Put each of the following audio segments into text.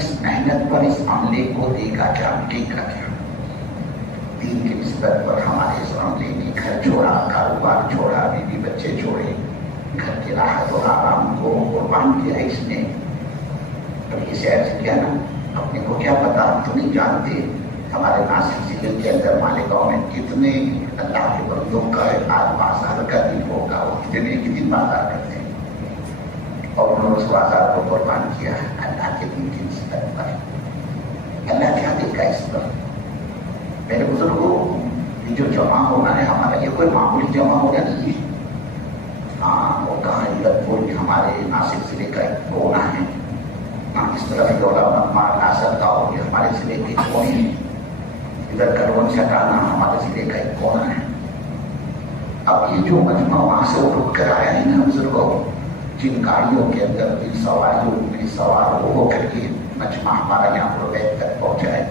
اس محنت پر اس عملے کو دیکھا کیا ملے گا کیا؟ دین کی نسبت پر ہمارے اس عملے نے گھر چھوڑا، کاروبار چھوڑا، بیوی بچے چھوڑے، گھر کی راحت و آرام کو قربان کیا اس نے. اور یہ شہر سے کیا نا، اپنے کو کیا پتا، ہم تو نہیں جانتے ہمارے ناسک ضلع کے اندر مالیگاؤں میں کتنے اللہ کے بندوں کا آج بازار کا دن ہوگا، وہ کتنے دن بازار کرتے ہیں اور انہوں نے اس بازار کو قربان کیا اللہ کے دن کی نسبت پر. اللہ کیا دیکھا اس پر؟ میرے بزرگوں، یہ جو جمع ہونا ہے ہمارا، یہ کوئی معمولی جمع ہونا نہیں ہے. ہاں، وہ کہاں عیدت پور ہمارے ناسک ضلع کا ایک کونا ہے، اس طرف ناصر گاؤں یہ ہمارے ضلع کے کونے ہیں، ادھر کروان سٹانا ہمارے ضلع کا ایک کونا ہے. اب یہ جو مجمع وہاں سے اٹھ کر آیا ہے نا بزرگوں، جن گاڑیوں کے اندر جن سواریوں میں سوار ہو کر کے مجمع ہمارا یہاں پر بیٹھ کر پہنچا ہے،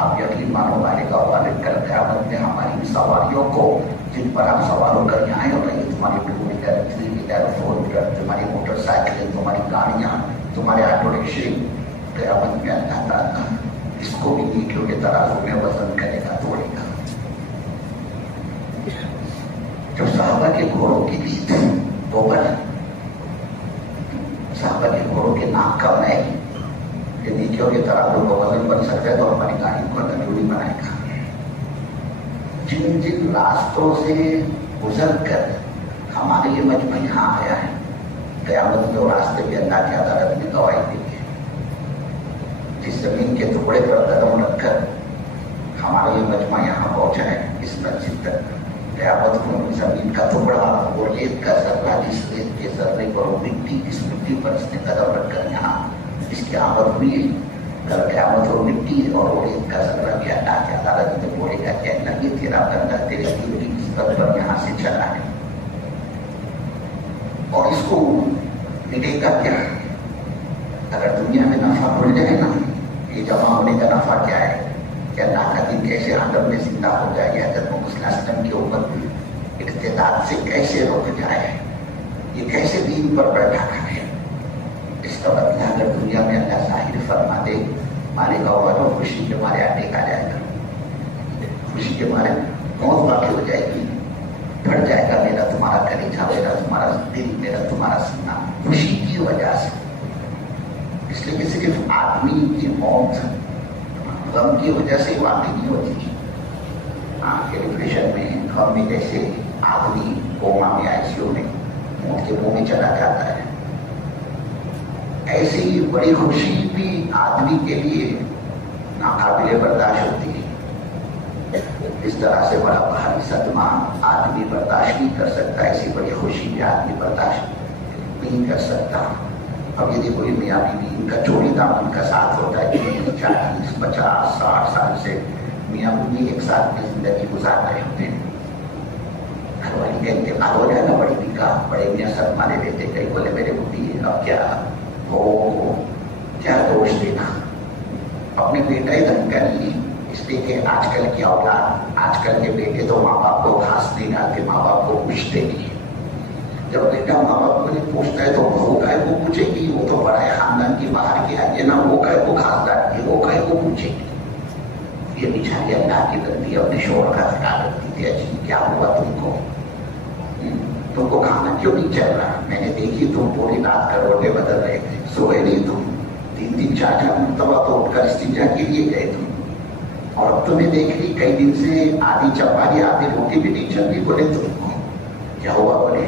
آپ یقین مانو مالیگاؤں والے کل قیامت میں ہماری سواریوں کو جن پر آپ سوار ہو کر یہاں آئے ہو رہی، تمہاری 2 ویلر 3 ویلر 4 ویلر، تمہاری موٹر سائیکلیں، تمہاری گاڑیاں، تمہارے آٹو رکشے، قیامت میں اللہ تعالیٰ اس کو بھی نیکیوں کے ترازو میں وزن کرے گا، توڑے گا. جو صحابہ کے گھوڑوں کی لیت وہ بنا، صحابہ کے گھوڑوں کے ناک کا بنائے گی کہ نیکیوں کے ترازو کو وزن بن سکتا ہے تو ہماری گاڑی کو تندوری بنائے گا. جن جن راستوں سے گزر کر ہمارے یہ مجمع یہاں آیا ہے، قیامت کے راستے بھی اللہ کی عدالت میں گواہی دیں گے. جس زمین کے ٹکڑے پر قدم رکھ کر ہمارا یہ مجمع یہاں پہنچا ہے، اس مسجد تک، قیامت کو زمین کا ٹکڑا اور ریت کا ذرہ، جس ریت کے ذرے پر وہ مٹی، جس مٹی پر اس نے قدم رکھ کر یہاں اس کی آمد ہوئی ہے، کل قیامت وہ مٹی اور وہ ریت کا ذرہ بھی اللہ کی عدالت میں بولے گا کہ اللہ یہ تیرا بندہ تیرے دین کی نسبت پر یہاں سے چلا ہے اور اس کو ملے گا کیا؟ اگر دنیا میں نفع بھول جائے نا، یہ جمع ہونے کا نفع کیا ہے کہ اللہ کا دین کیسے عالم میں زندہ ہو جائے گا، حضرت محمد صلی اللہ علیہ وسلم کی امت ارتداد سے کیسے رک جائے، یہ کیسے دین پر بیٹھا کرے. اس کا بدلہ اگر دنیا میں اللہ ظاہر فرما دے، مالیگاؤں والوں خوشی کے مارے ٹیکا جائے گا، خوشی کے مارے موت واقع ہو جائے گی، پھٹ جائے گا میرا تمہارا کلیجہ، میرا تمہارا دل، میرا تمہارا سینہ، خوشی کی وجہ سے. اس لیے کہ صرف آدمی کی موت غم کی وجہ سے واقع نہیں ہوتی. ڈپریشن میں، غم میں، جیسے آدمی کوما میں، ICU میں موت کے منہ میں چلا جاتا ہے، ایسی ہی بڑی خوشی بھی آدمی کے لیے ناقابل برداشت ہوتی ہے. اس طرح سے بڑا بھاری صدمہ آدمی برداشت نہیں کر سکتا، ایسی بڑی خوشی بھی آدمی برداشت نہیں کر سکتا. اب یہ دیکھو، یہ میاں بیوی، ان کا چوری دامن کا ساتھ ہوتا ہے، 40 50 60 سال سے میاں بیوی ایک ساتھ میں زندگی گزار رہے ہوتے ہیں. گھر والی کا انتقال ہو جائے گا، بڑی بیوی کا، بڑے میاں صدمہ لے لیتے، کئی بولے میرے بڈی اب کیا ہو، کیا دوش دینا، اپنے بیٹا ہی دھن کر لی. اس لیے کہ آج کل کی اولاد، آج کل کے بیٹے تو ماں باپ کو گھاس نہیں ڈالتے، ماں باپ کو پوچھتے نہیں. جب بیٹا ماں باپ کو نہیں پوچھتا ہے تو بہو کا ہے وہ پوچھے گی، وہ تو بڑا ہے خاندان کی باہر کی آئی ہے نا، وہ کا ہے وہ گھاس ڈالتی ہے، وہ کا ہے وہ پوچھے گی. یہ بیچاری اللہ کی بندی اپنے شوہر کا خیال رکھتی تھی، اچھی کیا ہوا تم کو کھانا کیوں نہیں چل رہا؟ میں نے دیکھی تم پوری رات کروٹے بدل رہے تھے، سوئے نہیں تم، 3 4 مرتبہ تو اٹھ کر استنجا کے لیے گئے تم، اور اب تمہیں دیکھ لی کئی دن سے آدھی چپاتی آدھی روٹی بھی نہیں چل رہی. بولے تم کو کیا ہوا؟ بولے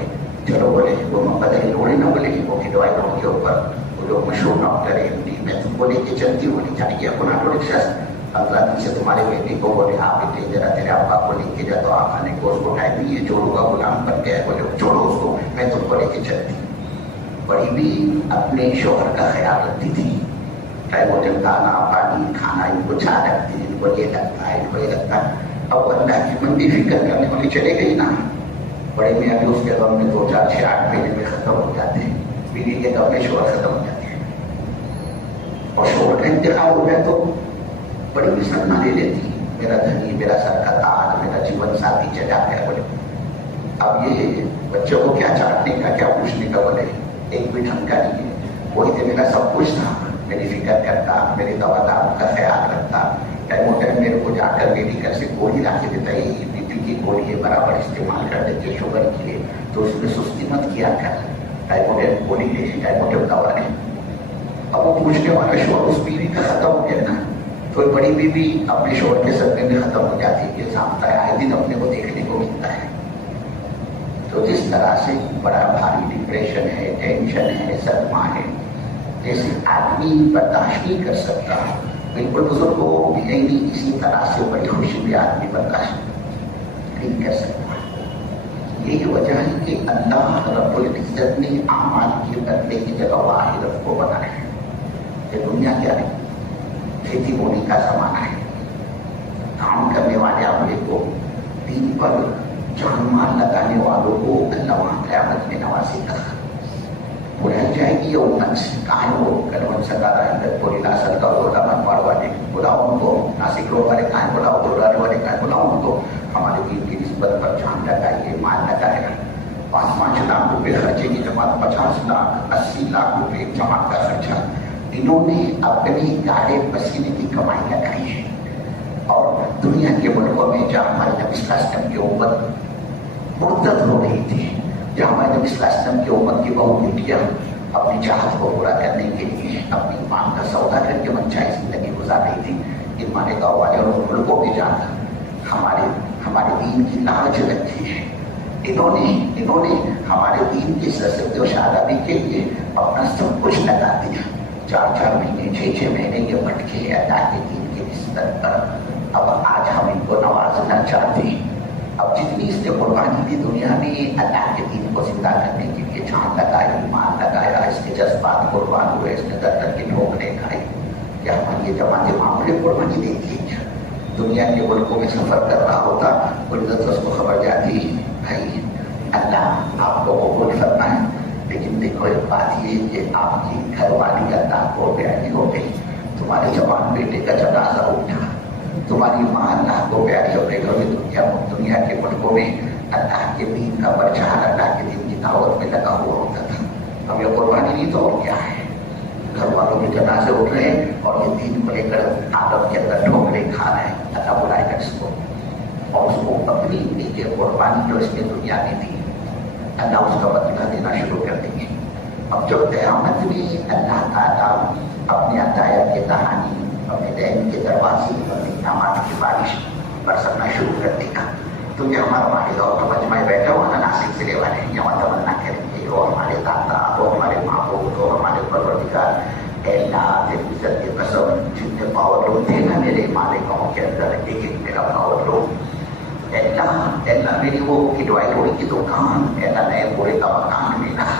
چلو، بولے وہ بدل روڑے نہ، بولے وہ کی ڈوائٹوں کے اوپر وہ لوگ مشہور ڈاکٹر ہے MD، میں تم کو لے کے چلتی ہوں، بولے جائیے اپنا آٹو رکشا سے 15 دن سے تمہارے بیٹے کو، بولے آپ بیٹے ذرا تیرے ابا کو لے کے جا، تو آپ نے کو اس کو ٹائم نہیں ہے، جوڑوں کا غلام بن گیا ہے، بولے چھوڑو اس کو، میں تم کو لے کے چلتی. بڑی بھی اپنے شوہر کا خیال رکھتی تھی، چاہے وہ جب دانا پانی کھانا ان کو چھا رکھتی، ان کو یہ لگتا ہے، ان کو یہ لگتا ہے. اب اللہ کی منڈی فکر کرنے والی چلے گئی نا، بڑے میاں بھی اس کے غم میں 2 4 6 8 مہینے میں ختم ہو جاتے ہیں، بیوی کے غم میں شوہر ختم ہو جاتے ہیں. اور شوہر کا انتقال ہو گیا تو بڑی بھی صدمہ لے لیتی، میرا دھنی، میرا سر کا تاج، میرا جیون ساتھی چلا گیا. بولے اب یہ بچوں کو کیا چاٹنے کا، کیا پوچھنے کا، بولے ایک بھی ڈھنگ کا نہیں ہے، وہی تو میرا سب کچھ تھا، میری فکر کرتا، میرے دوا داروں کا خیال رکھتا، ٹائم و ٹائم میرے کو جا کر میڈیکل سے گولی لا کے دیتا ہے، بی پی کی گولی ہے برابر استعمال کر دیتے، شوگر کی ہے تو اس میں سستی مت کیا کر، ٹائم و ٹائم گولی لے لی، ٹائم و ٹائم دوا لے۔ اب وہ پوچھنے والا شوہر اس بیوی کا ختم ہو گیا نا، تو بڑی بیوی اپنے شوہر کے صدقے میں ختم ہو جاتی ہے، یہ سامتا ہے، آئے دن اپنے کو دیکھنے کو ملتا ہے۔ تو جس طرح سے بڑا بھاری ڈپریشن ہے، ٹینشن ہے، صدمہ ہے، جیسے آدمی برداشت نہیں کر سکتا، بالکل بزرگوں بھی نہیں، اسی طرح سے بڑی خوشی بھی آدمی برداشت نہیں کر سکتا۔ یہی وجہ ہے کہ اللہ رب العزت نے اعمال کے بدلے کی جگہ آخرت کو بنایا ہے۔ یہ دنیا کیا ہے؟ کھیتی بونے کا زمانہ ہے، کام کرنے والے عملے کو، دین پر جان مال لگانے والوں کو اللہ وہاں قیامت میں نوازے گا۔ بلائی جائے گی یہ امت سے، کہاں وہ کلمت سکا رہا ہے، پوری ناسل کا بولا منوار والے بلاؤ ان کو، ناسک روڈ والے کہاں بلاؤ، دورار والے کہاں بلاؤ ان کو، ہمارے دین کی نسبت پر جان لگائیے، مال لگائے گا۔ 5 لاکھ روپے خرچے کی جماعت 50 لاکھ 80 لاکھ روپے جماعت کا خرچہ، انہوں نے اپنی گاڑے پسینے کی کمائی لگائی ہے۔ اور دنیا کے ملکوں میں جہاں ہمارے نبی صلی اللہ علیہ وسلم کی امت مرتد ہو رہی تھی، جہاں ہمارے نبی صلی اللہ علیہ وسلم کی امت کی بہو بیٹیاں اپنی چاہت کو پورا کرنے کے لیے اپنی ایمان کا سودا کر کے منچائی زندگی گزار رہی تھی، ان مانے گاؤں والے اور ملکوں میں جا کر ہمارے دین کی لاج رکھی ہے۔ انہوں نے ہمارے دین کی سرسبزی و شادابی کے لیے اپنا سب کچھ لگا دیا، 4 مہینے 6 مہینے یہ بھٹکے اللہ کے دین کی نسبت پر۔ اب آج ہم ان کو نوازنا چاہتے ہیں۔ اب جتنی اس نے قربانی دی دنیا میں اللہ کے دین کو زندہ کرنے کے لیے جان لگائی، ایمان لگایا، اس کے جذبات قربان ہوئے، اس نے در کی ٹھوکریں کھائی، کیا ہماری یہ جماعت معمولی قربانی دیتی ہے؟ دنیا کے ملکوں میں سفر کر رہا ہوتا، عزت اس کو خبر جاتی، بھائی اللہ آپ کو قبول فرمائے، لیکن دیکھو ایک بات یہ کہ آپ کی گھر والی اللہ کو پیاری ہو گئی، تمہارے جوان بیٹے کا جنازہ اٹھا، تمہاری ماں اللہ کو پیاری ہو گئی۔ دنیا کے ملکوں میں اللہ کے دین کا پرچار، اللہ کے دین کی دعوت میں لگا ہوا ہوتا تھا۔ اب یہ قربانی نہیں تو کیا ہے؟ گھر والوں کے جنازے اٹھ رہے ہیں اور یہ دین کو لے کر عالم کے اندر ٹھوکریں کھا رہے ہیں، اللہ بلائے گا اس کو، اور اس کو اپنی نیچے قربانی جو اس نے دنیا میں دی اللہ اس کا بدلہ دینا شروع کر دیں گے۔ اب جب قیامت میں اللہ تعالیٰ اپنے عطایا کی کہانی، اپنے دین کے دروازے، اپنے انعامات کی بارش برسنا شروع کر دے گا، تو یہ ہمارا والد اور مجمع بیٹھا ہوا نا ناسک ضلع والے یہاں تمنا کریں گے، وہ ہمارے دادا، وہ ہمارے معبود، وہ ہمارے پروردگار، اے اللہ تیری عزت کی قسم، جتنے پاور لوگ تھے نا میرے مالکوں کے اندر، ایک میرا پاور لوگ، اے اللہ میری وہ کٹوائی روڑی کی دکان، اے اللہ نئے پورے کا مکان میرا،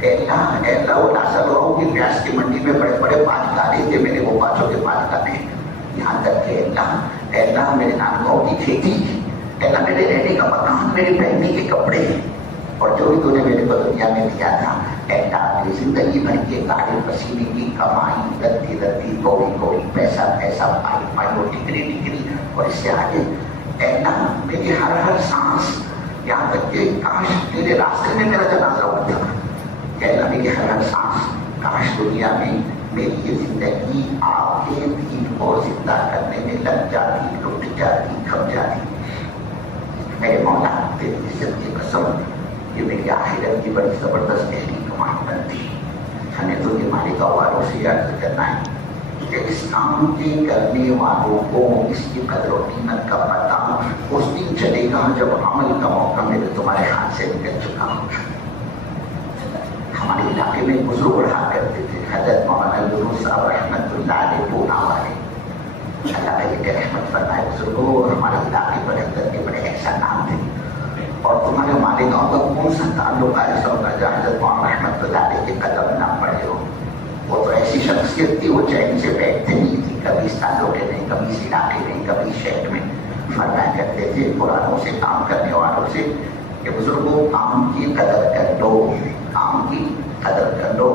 اے اللہ وہ ناسک روڑوں کی پیاز کی منڈی میں بڑے بڑے پانچ تھے میرے، وہ 500 کے 5 گانے، یہاں تک کہ اے اللہ میرے نانگاؤں کی کھیتی، اے اللہ میرے رہنے کا مکان، میری پہننے کے کپڑے، اور جو بھی تو نے میرے کو دنیا میں دیا تھا، اے اللہ میری زندگی بھر کے گاڑی پسینے کی کمائی، رتی کوڑی پیسہ پائی ٹکری، اور اس سے آگے اے اللہ میری ہر سانس، یہاں تک کہ کاش میرے راستے میں میرا جنازہ ہوتا، اے اللہ میری ہر سانس، کاش دنیا میں میری یہ زندگی آپ کے دین کو زندہ کرنے میں لگ جاتی، لٹ جاتی، کھپ جاتی۔ میرے مولا تیری عزت کی قسم، یہ میری آخرت کی بڑی زبردست تحریک کمان بنتی، ہمیں تو یہ مالک والوں سے عرض کرنا ہے کہ اس کام کے کرنے والوں کو اس کی قدر و قیمت کا پتہ اس دن چلے گا جب عمل کا موقع میرے تمہارے ہاتھ سے نکل چکا ہوگا۔ ہمارے علاقے میں بزرگ رہا کرتے تھے، حضرت مولانا یونس صاحب رحمت اللہ علیہ پونا والے، اللہ علیہ رحمت فرمائے، بزرگوں ہمارے علاقے پر حضرت کے بڑے احسانات تھے، اور تمہارے مالکاؤں کا کون سا تعلق ایسا ہوگا جہاں حضرت مولانا رحمت اللہ علیہ کے قدم نہ پڑے ہو؟ وہ تو ایسی شخصیت تھی، وہ چین سے بیٹھتے نہیں تھی، کبھی اس تعلقے میں، کبھی اس علاقے میں، کبھی شہر میں، فرمایا کرتے تھے قرآنوں سے کام کرنے والوں سے کہ بزرگوں کام کی قدر کر لو، کام کی قدر کر لو۔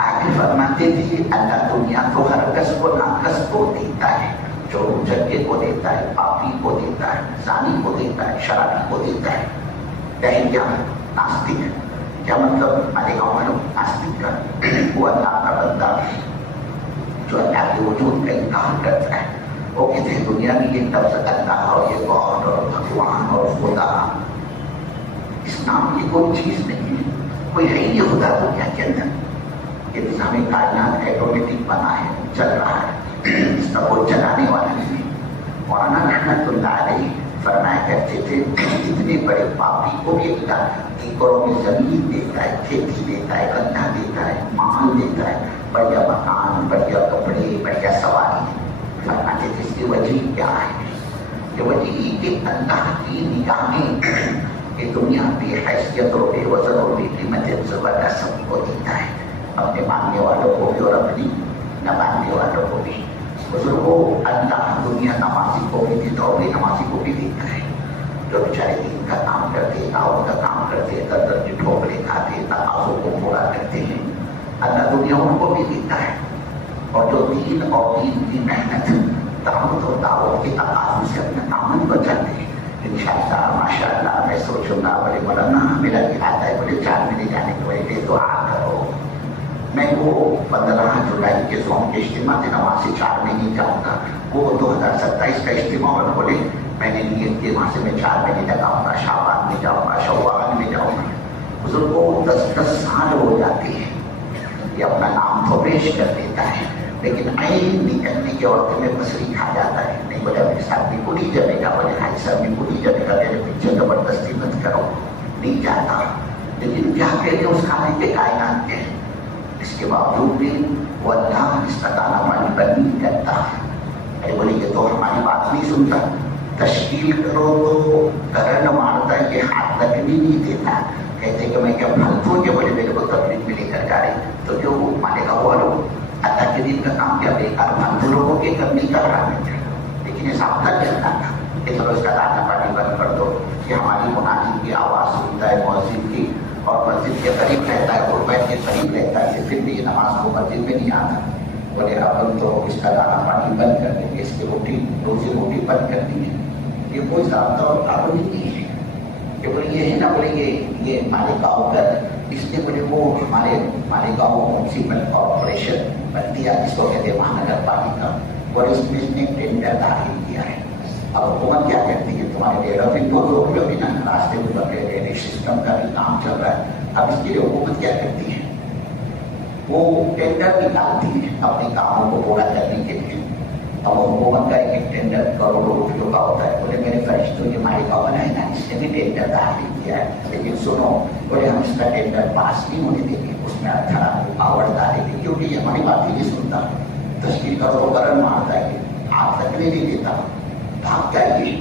آگے فرماتے تھے اللہ دنیا کو ہر کس کو ناقص کو دیتا ہے، جو جگہ کو دیتا ہے، پاپی کو دیتا ہے، زانی کو دیتا ہے، شرابی کو دیتا ہے، کیا ناستک، کیا مطلب؟ ہمارے گاؤں میں ناستک کا وہ اللہ کا بندہ جو اللہ کے وجود کا انکار کرتا ہے وہ کہتے ہیں دنیا میں یہ لفظ اللہ اور یہ گاڈ اور بھگوان اور خدا اس نام کی کوئی چیز نہیں ہے، کوئی ہے ہی خدا دنیا کے اندر۔ یہ نظام کائنات ایٹومیٹک بنا ہے، چل رہا ہے، اس کا کوئی چلانے والا نہیں ہے۔ مولانا رحمت اللہ علیہ فرمایا کرتے تھے اتنے بڑے پاپی کو بھی اللہ ایکڑوں میں زمین دیتا ہے، کھیتی دیتا ہے، گندہ دیتا ہے، مال دیتا ہے، بڑھیا مکان، بڑھیا کپڑے، بڑھیا سواری۔ فرماتے تھے اس کی وجہ کیا ہے؟ کہ وجہ یہ کہ اللہ کی نگاہیں کہ دنیا بے حیثیت اور بے وزن اور بے قیمت زبردست سب کو دیتا ہے، اپنے ماننے والوں کو بھی اور اپنی نہ ماننے والوں کو بھی۔ بزرگوں اللہ دنیا نمازی کو بھی دیتا اور بے نمازی کو بھی دیتا ہے، جو بیچارے دین کا کام کرتے، دعوت کا کام کرتے، در در کی ٹھوکریں کھاتے، تقاضوں کو پورا کرتے ہیں، اللہ دنیا ان کو بھی دیتا ہے۔ اور جو دین اور دین کی محنت، دعوت اور دعوت کے تقاضوں سے اپنا دامن بچاتے ہیں، انشاءاللہ ماشاءاللہ میں سوچوں گا بولے مولانا میرا ارادہ ہے بولے 4 مہینے جانے کے بولے دعا کرو۔ میں وہ 15 جولائی کے زوم کے اجتماع تھے نا، وہاں سے 4 مہینے جاؤں گا۔ وہ 2027 کا اجتماع اور بولے میں نے نیت کی وہاں سے میں 4 مہینے لگاؤں گا، شعبان میں جاؤں گا، شوال میں جاؤں گا۔ بزرگوں 10 سال ہو جاتے ہیں، یہ اپنا نام تو پیش کر دیتا ہے لیکن عین نکلنے کے وقت میں بصری کھا جاتا ہے۔ نہیں بولے میرے ساتھ بھی پوری جمے گا، بولے بھائی صاحب بھی پوری جمے گا، میرے پیچھے زبردستی مت کرو، نہیں جاتا۔ لیکن کیا کہتے ہیں اس کھانے کے کائنات کے، اس کے باوجود بھی وہ اللہ اس کا دانا پانی بند نہیں کرتا۔ ارے بولے یہ تو ہماری بات نہیں سنتا، تشکیل کرو تو کرن مارتا ہے، یہ ہاتھ تک بھی نہیں دیتا۔ کہتے کہ میں کیا پھلتوں کے بولے میرے کو تکلیف میں لے کر جا رہے، تو جو مانے گا وہ لوگ اللہ کے دین کا کام کیا بیکار پھلتوں لوگوں کے کرنے کا رہا ہے۔ لیکن یہ ضابطہ چلتا تھا کہ چلو اس کا دانا پانی بند کر دو، کہ ہماری منادی کی آواز سنتا ہے مؤذن کی اور مسجد کے قریب رہتا ہے، غربت کے قریب رہتا ہے، پھر بھی یہ نماز کو مسجد میں نہیں آتا۔ بولے اپن تو اس کا دانا پانی بند کر دیں گے، اس کی روزی روٹی بند کر دیں گے۔ یہ کوئی ضابطہ اور قانون نہیں ہے کہ بولے یہ ہے نا، بولے یہ مالیگاؤں کا اس نے بولے وہ ہمارے مالیگاؤں میونسپل کارپوریشن بن دیا جس کو کہتے ہیں مہانگر پالیکا، اور اس میں اس نے ٹینڈر داخل کیا ہے۔ اب حکومت کیا کرتی ہے تمہارے ڈیولپمنٹ کو روک لو بھی نا، راستے میں بڑے ڈرینیج سسٹم کا بھی کام چل رہا ہے۔ اب اس کے لیے حکومت کیا کرتی ہے، وہ ٹینڈر نکالتی ہے اپنے کاموں کو پورا کرنے کے لیے۔ اب حکومت کا ایک ٹینڈر کروڑوں روپیوں کا ہوتا ہے۔ بولے میرے فرشتوں یہ مالیگاؤں بنا ہے نا، اس نے بھی ٹینڈر داخل کیا ہے، لیکن سنو بولے ہم اس کا ٹینڈر پاس نہیں ہونے دیں گے، اس میں 18 رکاوٹ ڈالیں گے، کیونکہ یہ ہماری بات ہی نہیں سنتا، تشکیل کرو تو کرن مارتا ہے، آپ تک نہیں دیتا، بھاگ جائیے،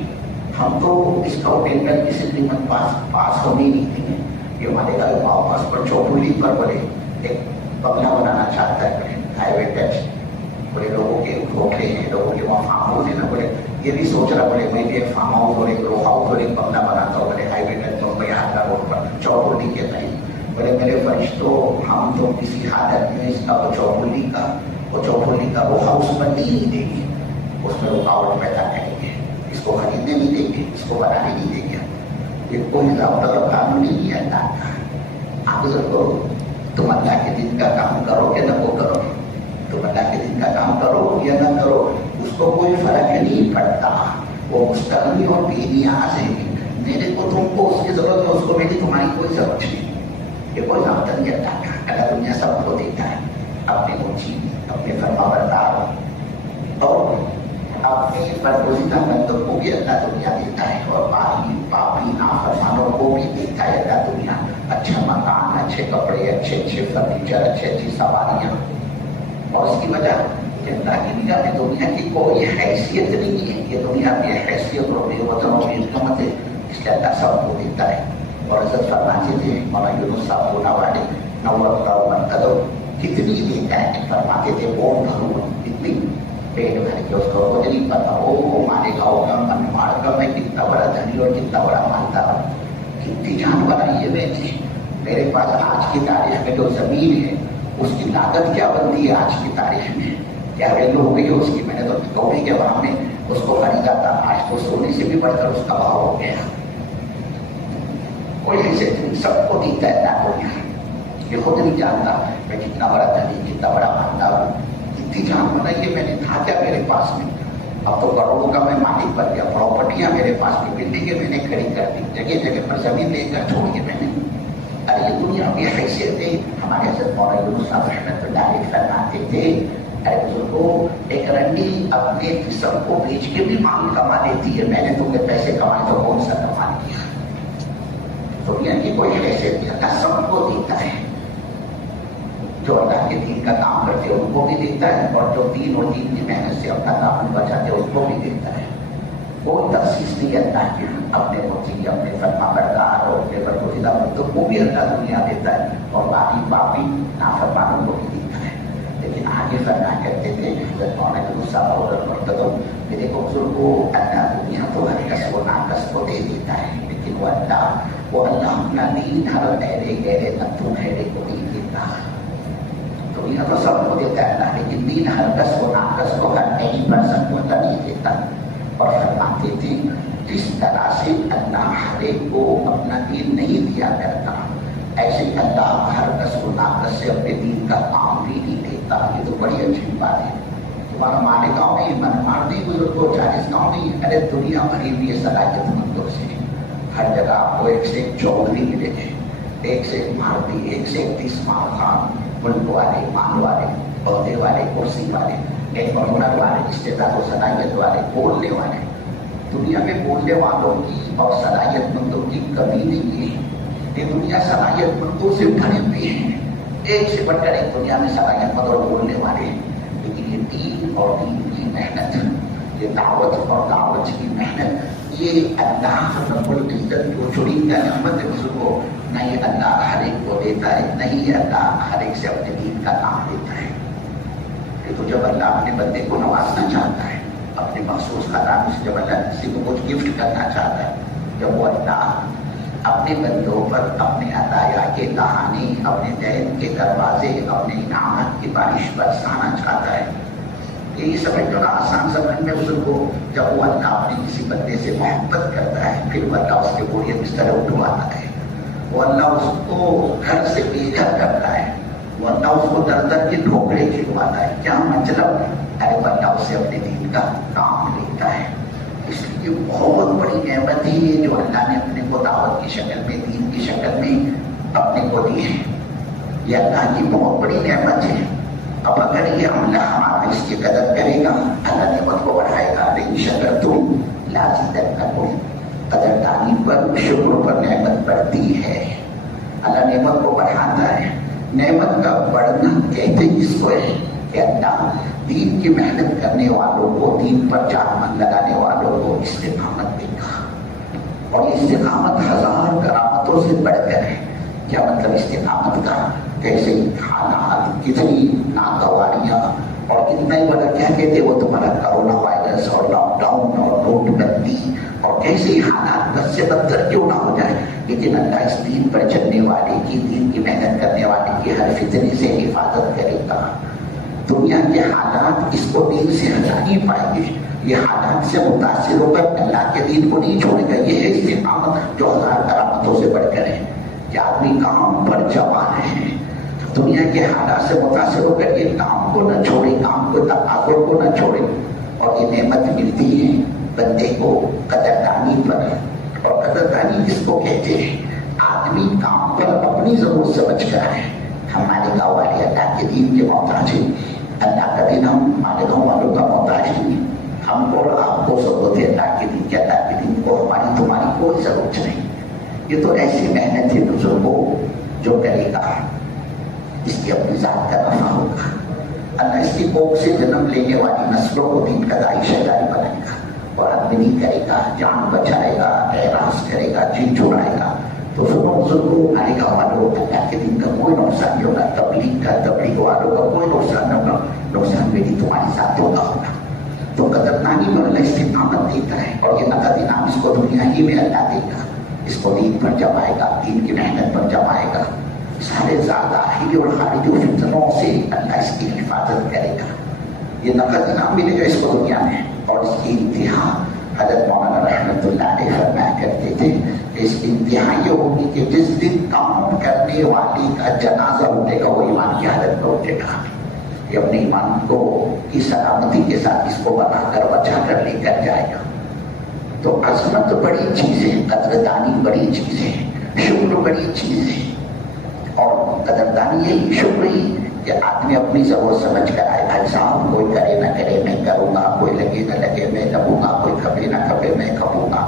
ہم تو اس کا ٹینڈر کسی قیمت پاس ہونے نہیں دیں گے۔ یہ مالیگاؤں پاس پر چوپولی پر بولے ایک بنگلہ بنانا چاہتا ہے، ہائی وے ٹچ، بولے لوگوں کے دھوکے ہیں، لوگوں کے وہاں فارم ہاؤس ہے نا، بولے یہ بھی سوچ رہا بولے میں بھی ایک فارم ہاؤس اور ایک رو ہاؤس اور ایک بنگلہ بناتا ہوں، بولے ہائی وے ٹچ ممبئی ہاتا روڈ پر چوپولی کے تئیں۔ بولے میرے فرشتوں ہم تو کسی حالت میں اس کا وہ چوپولی کا وہ ہاؤس بننے ہی نہیں دیں گے، اس میں رکاوٹ پیدا کریں گے، اس کو خریدنے نہیں دیں گے، اس کو بنانے نہیں دیں گے۔ یہ کوئی ضابطہ اور قانون نہیں ہے اللہ کا۔ آپ کو تم اللہ کے دین کا کام کرو کہ نہ وہ کرو، تم اللہ کے دین کا کام کرو یا نہ کرو، اس کو کوئی فرق نہیں پڑتا۔ وہ مستقلی اور بے نیاز ہے، میرے کو تم کو اس کی ضرورت ہے، اس کو میری تمہاری کوئی ضرورت نہیں۔ یہ کوئی ضابطہ نہیں اللہ کا۔ اللہ دنیا سب کو دیتا ہے، اپنے مرضی، اپنے فرما بردار اور اپنے برگزیدہ بندوں کو بھی اللہ دنیا دیتا ہے، اور پاپی نافرمانوں کو بھی دیتا ہے اللہ دنیا۔ اچھا مکان، اچھے کپڑے، اچھے فرنیچر، اچھی سواریاں، اور اس کی وجہ کہ اللہ کی نگاہ میں دنیا کی کوئی حیثیت نہیں ہے، یہ دنیا بے حیثیت اور بے وطن اور بے قیمت ہے، اس لیے اللہ سب کو دیتا ہے۔ اور حضرت فرماتے تھے مولانا یونس صاحب ہونا والے نور کا منتظر کتنی دیتا ہے، فرماتے تھے بون بھروں کتنی پیٹ بھر کے، اس کو خود نہیں پتا وہ مالیگاؤں کا من مار کا میں کتنا بڑا دھنی اور کتنا بڑا مالدار ہوں، کتنی جان بنائی ہے میں تھی۔ میرے پاس آج کی تاریخ میں جو زمین ہے اس کی لاگت کیا بنتی ہے آج کی تاریخ میں، کیا ویلو ہو گئی ہے اس کی؟ میں نے تو کروڑی کے بھاؤ میں اس کو خریدا تھا، آج تو سونے سے بھی بڑھ کر اس کا بھاؤ ہو گیا۔ کوئی ایسے سب کو دیتا ہے اللہ کو، یہ خود نہیں جانتا میں کتنا بڑا دھنی، کتنا بڑا مالدار ہوں، انتظام ہونا یہ میں نے تھا کیا میرے پاس میں؟ اب تو کروڑوں کا میں مالک بن گیا، پراپرٹیاں میرے پاس میں، بلڈنگیں میں نے کھڑی کر دی، جگہ جگہ پر زمین لے کر چھوڑی میں نے. ارے یہ دنیا میں حیثیت ہے. ہمارے حضرت مولانا یونس صاحب رحمۃ اللہ علیہ فرماتے تھے ارے بزرگوں ایک رنڈی اپنے جسم کو بیچ کے بھی مال کما لیتی ہے. میں نے تمہیں پیسے کمائے تو کون سا کما لیا؟ دنیا کی کوئی حیثیت نہیں. اللہ سب کو دیتا ہے، جو اللہ کے دین کا کام کرتے ہیں ان کو بھی دیتا ہے، اور جو دین اور دین کی محنت سے اپنا دامن بچاتے ہیں اس کو بھی دیتا ہے. کوئی تخصیص نہیں اللہ کے اپنے مطیع اپنے فرما بردار اور اپنے برگزیدہ بندوں کو بھی اللہ دنیا دیتا ہے، اور باقی نافرمانوں کو بھی دیتا ہے. لیکن آگے فرما کرتے تھے حضرت مولانا یونس صاحب اور مرتضی میرے کو بزرگوں اللہ دنیا تو ہر کس کو ناقص کو دے دیتا ہے، لیکن وہ اللہ اپنا دین ہر گہرے گہرے تنتو گہرے کو نہیں دیتا. دنیا تو سب کو دیتا ہے اللہ، لیکن دین ہر کس کو ناقص کو ہر نئی پرسن کو اللہ نہیں دیتا. اور فرماتے تھے جس طرح سے اللہ ہر ایک کو اپنا دین نہیں دیا کرتا، ایسے ہی اللہ ہر کس کو ناقص سے اپنے دین کا کام بھی نہیں دیتا. یہ تو بڑی اچھی بات ہے. تمہارا مالیگاؤں میں من مار دی بزرگوں 40 گاؤں میں، ارے دنیا بھری ہوئی ہے صلاحیت مندوں سے. ہر جگہ آپ کو ایک سے ایک چودھری ملے ہیں، ایک سے ایک مہاردی، ایک سے ایک 30 خان، ملک والے، مان والے، عہدے والے، کرسی والے، ایک ہنر والے، رشتے دار و صلاحیت والے، بولنے والے. دنیا میں بولنے والوں کی اور صلاحیت مندوں کی کمی نہیں ہے. یہ دنیا صلاحیت مندوں سے بھری ہوئی ہے، ایک سے بڑھ کر ایک دنیا میں صلاحیت مند اور بولنے والے ہیں. لیکن یہ دین اور دین کی محنت، یہ دعوت اور دعوت کی محنت، یہ اللہ رب العزت کو چنندہ نعمت بزرگوں نہ یہ اللہ ہر ایک کو دیتا ہے، نہ ہی اللہ ہر ایک سے اپنے دین کا کام دیتا ہے. یہ تو جب اللہ اپنے بندے کو نوازنا چاہتا ہے، اپنے مخصوص خزانوں سے جب اللہ کسی کو کچھ گفٹ کرنا چاہتا ہے، جب وہ اللہ اپنے بندوں پر اپنے عطایا کے کہانی، اپنے دین کے دروازے، اپنے انعامات کی بارش برسانا چاہتا ہے. یہی سمجھ لو نا آسان زمین میں بزرگوں جب وہ اللہ اپنے کسی بندے سے محبت کرتا ہے، پھر وہ اللہ اس کے بوڑھے بستر اٹھواتا ہے، وہ اللہ اس کو گھر سے بے گھر کرتا ہے، وہ اللہ اس کو در در کے ٹھوکرے کھلواتا ہے. کیا مطلب؟ ارے وہ اللہ اسے اپنے دین کا کام لیتا ہے. اس لیے بہت بڑی نعمت ہے یہ جو اللہ نے اپنے کو دعوت کی شکل میں، دین کی شکل میں اپنے کو دی ہے. یہ اللہ کی بہت بڑی نعمت ہے. اب اگر یہ عملہ ہمارا اس کی قدر کرے گا اللہ نعمت کو بڑھائے گا. لیکن شکر تم لازم قدردانی پر، شکر پر نعمت بڑھتی ہے. اللہ نعمت کو بڑھاتا ہے. نعمت کا بڑھنا کہتے اس کو ہے کہ اللہ دین کی محنت کرنے والوں کو، دین پر جان من لگانے والوں کو استقامت دے گا. اور یہ استقامت 1000 کرامتوں سے بڑھ کر ہے. کیا مطلب استقامت کا؟ کیسے حالات، کتنی ناگواریاں، اور اتنا ہی بڑا کیا کہتے وہ تمہارا کرونا وائرس اور لاک ڈاؤن اور نوٹ بندی، اور کیسے حالات بد سے بدتر کیوں نہ ہو جائے، لیکن اللہ اس دین پر چلنے والے کی، دین کی محنت کرنے والے کی ہر فتنے سے حفاظت کرے گا. دنیا کے حالات اس کو دین سے ہٹا نہیں پائیں گے. یہ حالات سے متاثر ہو کر اللہ کے دین کو نہیں چھوڑے گا. یہ ہے استقامت جو 1000 کرامتوں سے بڑھ کر ہے. کہ آدمی کام پر جمع ہے، دنیا کے حالات سے متاثر ہو کر یہ کام کو نہ چھوڑے، کام کو تقاضوں کو نہ چھوڑے. اور یہ نعمت ملتی ہے بندے کو قدردانی پر. اور قدردانی کس کو کہتے ہیں؟ آدمی کام پر اپنی ضرورت سمجھ کر ہے. ہمارے گاؤں والے اللہ کے دین کے محتاج ہیں. اللہ کا دین ہمارے گاؤں والوں کا محتاج نہیں. ہم کو اور آپ کو ضرورت ہے اللہ کے دین کی. اللہ کے دین کو ہماری تمہاری کوئی ضرورت نہیں. یہ تو ایسی محنت ہے بزرگوں جو کرے گا اس کی اپنی ذات کا نفع ہوگا. اللہ اس کی کوکھ سے جنم لینے والی نسلوں کو دین کا داعی شہدائی بنائے گا، اور آدمی کرے گا، جان بچائے گا، اعراض کرے گا، جی چھوڑائے گا. تو سنو بزرگوں، ہمارے گاؤں والوں اللہ کے دین کا کوئی نقصان نہیں ہوگا. تبلیغ والوں کا کوئی نقصان نہ ہوگا. نقصان میری تمہاری ذاتوں کا ہوگا. تو قدردانی میں اللہ استقامت دیتا ہے. اور یہ نقد انعام اس کو دنیا ہی میں اللہ دے گا. اس کو دین پر جمائے گا، دین کی محنت پر جمائے گا. سارے ظاہری اور خارجی فتنوں سے اللہ اس کی حفاظت کرے گا. یہ نقد انعام ملے گا اس کو دنیا میں. اور اس کی انتہا حضرت مولانا رحمۃ اللہ علیہ فرمایا کرتے تھے کہ اس کی انتہا یہ ہوگی کہ جس دن کام کرنے والے کا جنازہ اٹھے گا وہ ایمان کی حالت میں اٹھے گا. کہ اپنے ایمان کو کی سلامتی کے ساتھ اس کو بنا کر بچا کر لے کر جائے گا. تو عظمت بڑی چیز ہے، قدردانی بڑی چیز ہے، شکر بڑی چیز ہے. اور قدردانی یہی شکر ہی کہ آدمی اپنی ضرورت سمجھ کر آئے. بھائی صاحب کوئی کرے نہ کرے میں کروں گا، کوئی لگے نہ لگے میں لگوں گا، کوئی کھپے نہ کھپے میں کھپوں گا.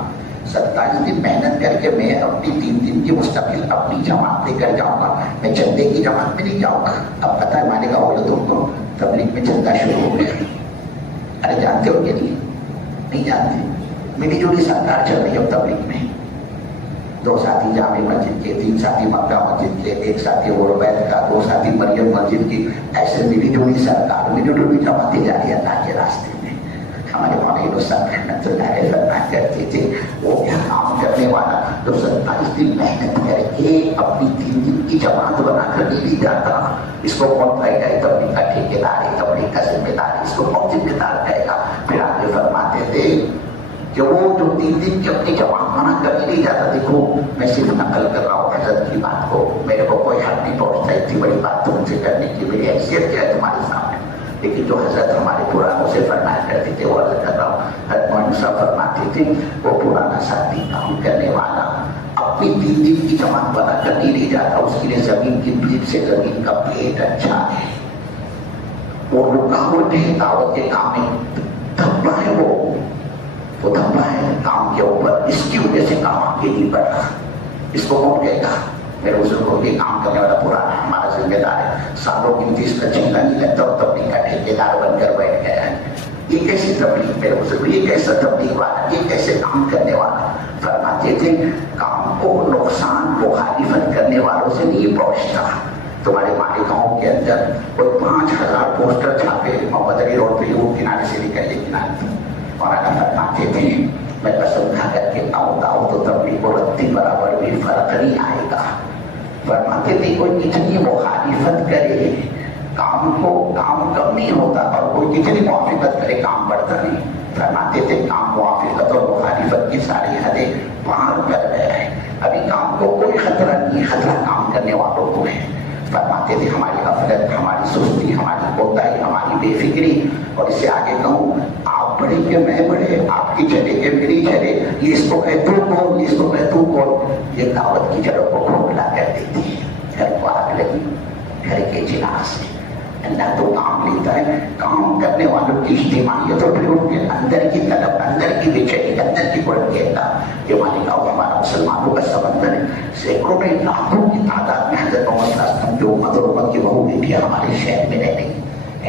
27 دن محنت کر کے میں اپنی 3 دن کی مستقل اپنی جماعت لے کر جاؤں گا. میں چندے کی جماعت میں نہیں جاؤں گا. اب پتہ ہے مانے گا بولے تم کو تبلیغ میں چندہ شروع ہو گیا. ارے جانتے ہو کہ نہیں جانتے؟ میری جوڑی سرکار چل رہی ہے اب تبلیغ میں. 2 ساتھی جامع مسجد کے، 3 ساتھی مکہ مسجد کے، 1 ساتھی غربیت کا، 2 ساتھی مریم مسجد کی. ایسے میری جوڑی سرکار، میری جوڑی جماعتیں جا رہی ہے اللہ کے راستے میں. ہمارے مولانا صاحب رحمۃ اللہ علیہ فرمایا کرتے تھے وہ کیا کام کرنے والا جو 27 دن محنت کر کے اپنی 3 دن کی جماعت بنا کر نہیں جاتا، اس کو کون کہے گا تبلیغ کا ٹھیکیدار ہے، تبلیغ کا ذمہ دار ہے، اس کو کون ذمہ دار کہے گا؟ پھر آگے فرماتے تھے کہ وہ جو 3 دن کی اپنی جماعت بنا کر نہیں جاتا. دیکھو میں صرف نقل کر رہا ہوں حضرت کی بات کو، میرے کو کوئی حق نہیں پہنچتا اتنی بڑی بات تم سے کرنے کی، میری حیثیت کیا ہے تمہارے سامنے. لیکن جو حضرت ہمارے پرانوں سے فرمایا کرتے تھے وہ عرض کر رہا ہوں، حضرت مولانا صاحب فرماتے تھے وہ پرانا ساتھی کام کرنے والا اپنی 3 دن کی جماعت بنا کر نہیں جاتا، اس کے لیے زمین کی پیٹ سے زمین کا پیٹ اچھا ہے. وہ رکاوٹ ہے دعوت کے کام میں، دھبا ہے وہ دھبا ہے کام کے اوپر، اس کی وجہ سے کام آگے نہیں بڑھ رہا. اس کو کون کہے گا؟ میرے بزرگوں کے کام کرنے والا پرانا ہمارا ذمہ دار ہے. سالوں کی اس کا چنگا نہیں لگتا اور تبلیغ کا ٹھیکیدار بن کر بیٹھ گیا ہے. یہ کیسے تبلیغ میرے بزرگ، یہ کیسا تبلیغ والا، یہ کیسے کام کرنے والا؟ فرماتے تھے کام کو نقصان مخالفت کرنے والوں سے نہیں پہنچتا. تمہارے مالیگاؤں کے اندر کوئی 5000 پوسٹر چھاپے محمد علی روڈ پہ وہ کنارے سے نکل کے کنارے، اور اگر فرماتے تھے میں قسم کھا کر کے داؤ تو تبلیغ و رتی برابر بھی فرق نہیں آئے گا. فرماتے تھے کوئی کتنی مخالفت کرے کام کو کام کم نہیں ہوتا، اور کوئی کتنی موافقت کرے کام بڑھتا نہیں. فرماتے تھے کام موافقت اور مخالفت کی ساری حدیں پار کر گیا ہے. ابھی کام کو کوئی خطرہ نہیں، خطرہ کام کرنے والوں کو ہے. فرماتے تھے ہماری غفلت، ہماری سستی، ہماری کوتاہی، ہماری بے فکری، اور اس سے آگے کہوں آپ بڑے کہ میں بڑے، آپ کی چلے کہ میری چلے، یہ اس کو کہ تو کون، اس کو کہ تو کون، یہ دعوت کی جڑوں کو کھوکھلا کر دیتی ہے. گھر کو آگ لگی، گھر کے جناح سے اللہ تو کام لیتا ہے. کام کرنے والوں کی اجتماعیت اور پھر ان کے اندر کی طلب، اندر کی بے چینی، اندر کی بڑھ کہتا کہ مالیگاؤں ہمارا مسلمانوں کا سمندر ہے. سینکڑوں میں لاکھوں کی تعداد میں حضرت محمد صلی اللہ علیہ وسلم جو امت اور امت کی بہو بیٹیاں ہمارے شہر میں رہ رہی.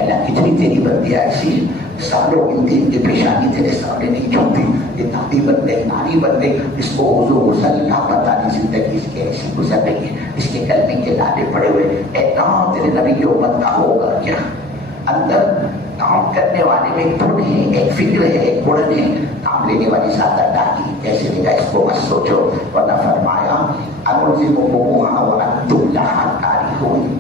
اللہ کتنی تیری بندیاں ایسی سالوں ان دن کی پیشانی تیرے سامنے نہیں چھوڑتی، یہ نبی بن گئی، نانی بن گئی. اس کو وضو غسل نہ پتہ نہیں زندگی اس کے ایسی گزر رہی ہے، اس کے کلمے کے دانے پڑے ہوئے. اے کام تیرے نبی کی امت کا ہوگا کیا؟ اندر کام کرنے والے میں ایک دھن ہے، ایک فکر ہے، ایک گڑن ہے. کام لینے والی زیادہ ڈاکی کیسے لے گا اس کو مت سوچو. ورنہ فرمایا انلزمکموہا وانتم لہا کارہون،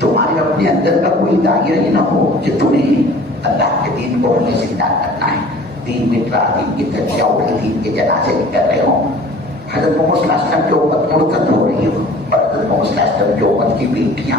تمہارے اپنے اندر کا کوئی دائرہ ہی نہ ہو کہ تمہیں اللہ کے دین کو ہمیں زندہ کرنا ہے. دین مٹ رہا، دین کی تجزیہ ہو رہی، دین کے جنازے نکل رہے ہوں. حضرت محمد صلی اللہ علیہ وسلم کی امت مرتد ہو رہی ہو، اور حضرت محمد صلی اللہ علیہ وسلم کی امت کی بیٹیاں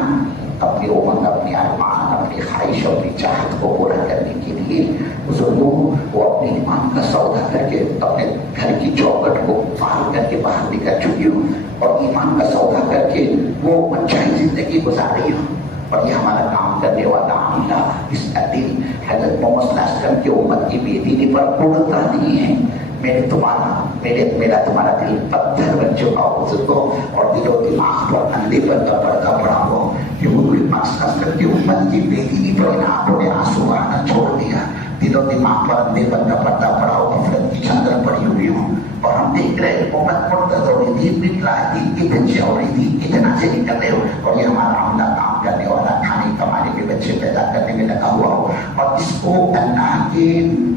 اپنی امنگ، اپنی ارمان، اپنی خواہش، اپنی چاہت کو پورا کرنے کے لیے بزرگوں وہ اپنے ایمان کا سودا کر کے اپنے گھر کی چوکٹ کو پار کر کے باہر نکل چکی ہوں، اور ایمان کا سودا کر کے وہ منچاہی زندگی گزار رہی ہوں. اور یہ ہمارا کام کرنے والا عملہ، اس کا دل حضرت محمد صلی اللہ علیہ وسلم کی امت کی بے دینی پر اڑتا نہیں ہے. میرا تمہارا دل پتھر بن چکا ہو سکو، اور دل و دماغ پر اندھے پر کا پردہ پڑا ہو. کہ حضور پاک صلی اللہ علیہ وسلم کی امت کی بے دینی پر ان آنکھوں نے آنسو آنا چھوڑ دیا. دل و دماغ پر اندھے پر کا پردہ پڑا ہو، غفلت کی چادر پڑی ہوئی ہو، اور ہم دیکھ رہے ہیں امت مرتد ہو رہی، دین مٹ رہا ہے، دین کی تجزیہ ہو رہی، دین کے جنازے نکل رہے ہو، اور یہ ہمارا عملہ کام کرنے والا کھانے کمانے کے بچے پیدا کرنے میں لگا ہوا ہو، اور اس کو اللہ کے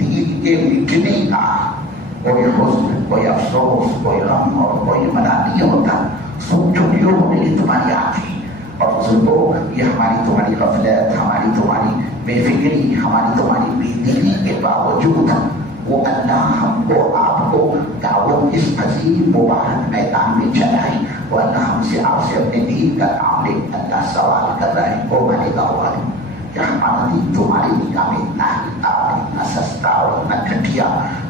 دین کے مٹنے کا کوئی حزن، کوئی افسوس، کوئی غم اور کوئی ملا نہیں ہوتا. سب چھٹیوں ہونے کی تمہاری آتی، اور بزرگوں یہ ہماری تمہاری غفلت، ہماری تمہاری بے فکری، ہماری تمہاری بے دینی کے باوجود وہ اللہ ہم کو آپ کو دعوت اس عظیم مبارک میدان میں چلائے. وہ اللہ ہم سے آپ سے اپنے دین کا کام لے. اللہ سوال کر رہا ہے، وہ مانے گا والوں کہ ہمارا دین تمہاری نگاہ میں اتنا ہلکا، اتنا سستا اور اتنا گھٹیا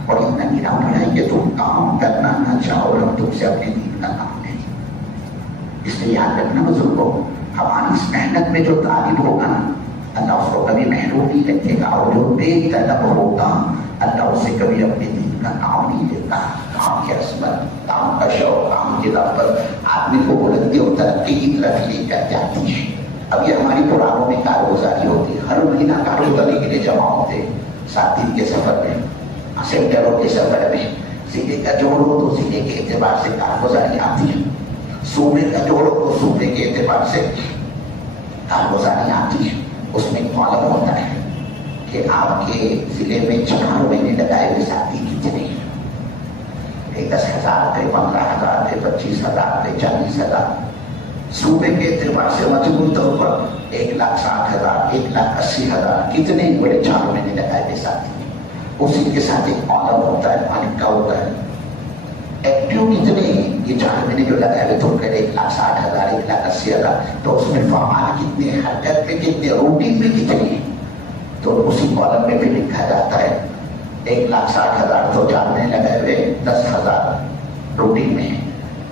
اور اتنا گرا ہوا ہے کہ تم کام کرنا نہ چاہو اور ہم تم سے اپنے دین کا کام لیں۔ اس لیے یاد رکھنا بزرگوں، ہماری اس محنت میں جو طالب ہوگا نا، اللہ اس کو کبھی محروم نہیں رکھے گا، اور جو بے طلب ہوگا اللہ اسے کبھی اپنے دین کا کام نہیں دیتا۔ کام کی عصمت، کام کا شوق، کام کی رغبت آدمی کو بلندی اور ترقی کی طرف لے کر جاتی ہے۔ اب یہ ہماری پرانوں میں کارگزاری ہوتی ہے، ہر مہینہ کارگزاری کے لیے جمع ہوتے 7 دن کے سفر میں، سیکٹروں کے سفر میں، ضلع کا جوڑو تو ضلع کے اعتبار سے کارگزاری آتی ہے، صوبے کا جوڑو تو صوبے کے اعتبار سے کارگزاری آتی ہے۔ اس میں کالم ہوتا ہے کہ آپ کے ضلع میں 4 مہینے لگائے ہوئے ساتھی کتنے، 10,000 تھے، 15,000 تھے، 25,000 تھے، 40,000۔ صوبے کے اعتبار سے مجموعی طور پر 1,60,000، 1,80,000 کتنے بڑے 4 مہینے لگائے ہوئے ساتھی۔ اسی کے ساتھ ایک کالم ہوتا ہے، مالک کا ہوتا ہے، ایکٹیو کتنے یہ 4 مہینے جو لگائے ہوئے تو 1,60,000، 1,80,000، تو اس میں فعال کتنے، حرکت میں کتنے، روٹین میں کتنے، تو اسی کالم میں بھی لکھا جاتا ہے 1,60,000 تو 4 مہینے لگائے ہوئے، 10,000 روٹین میں،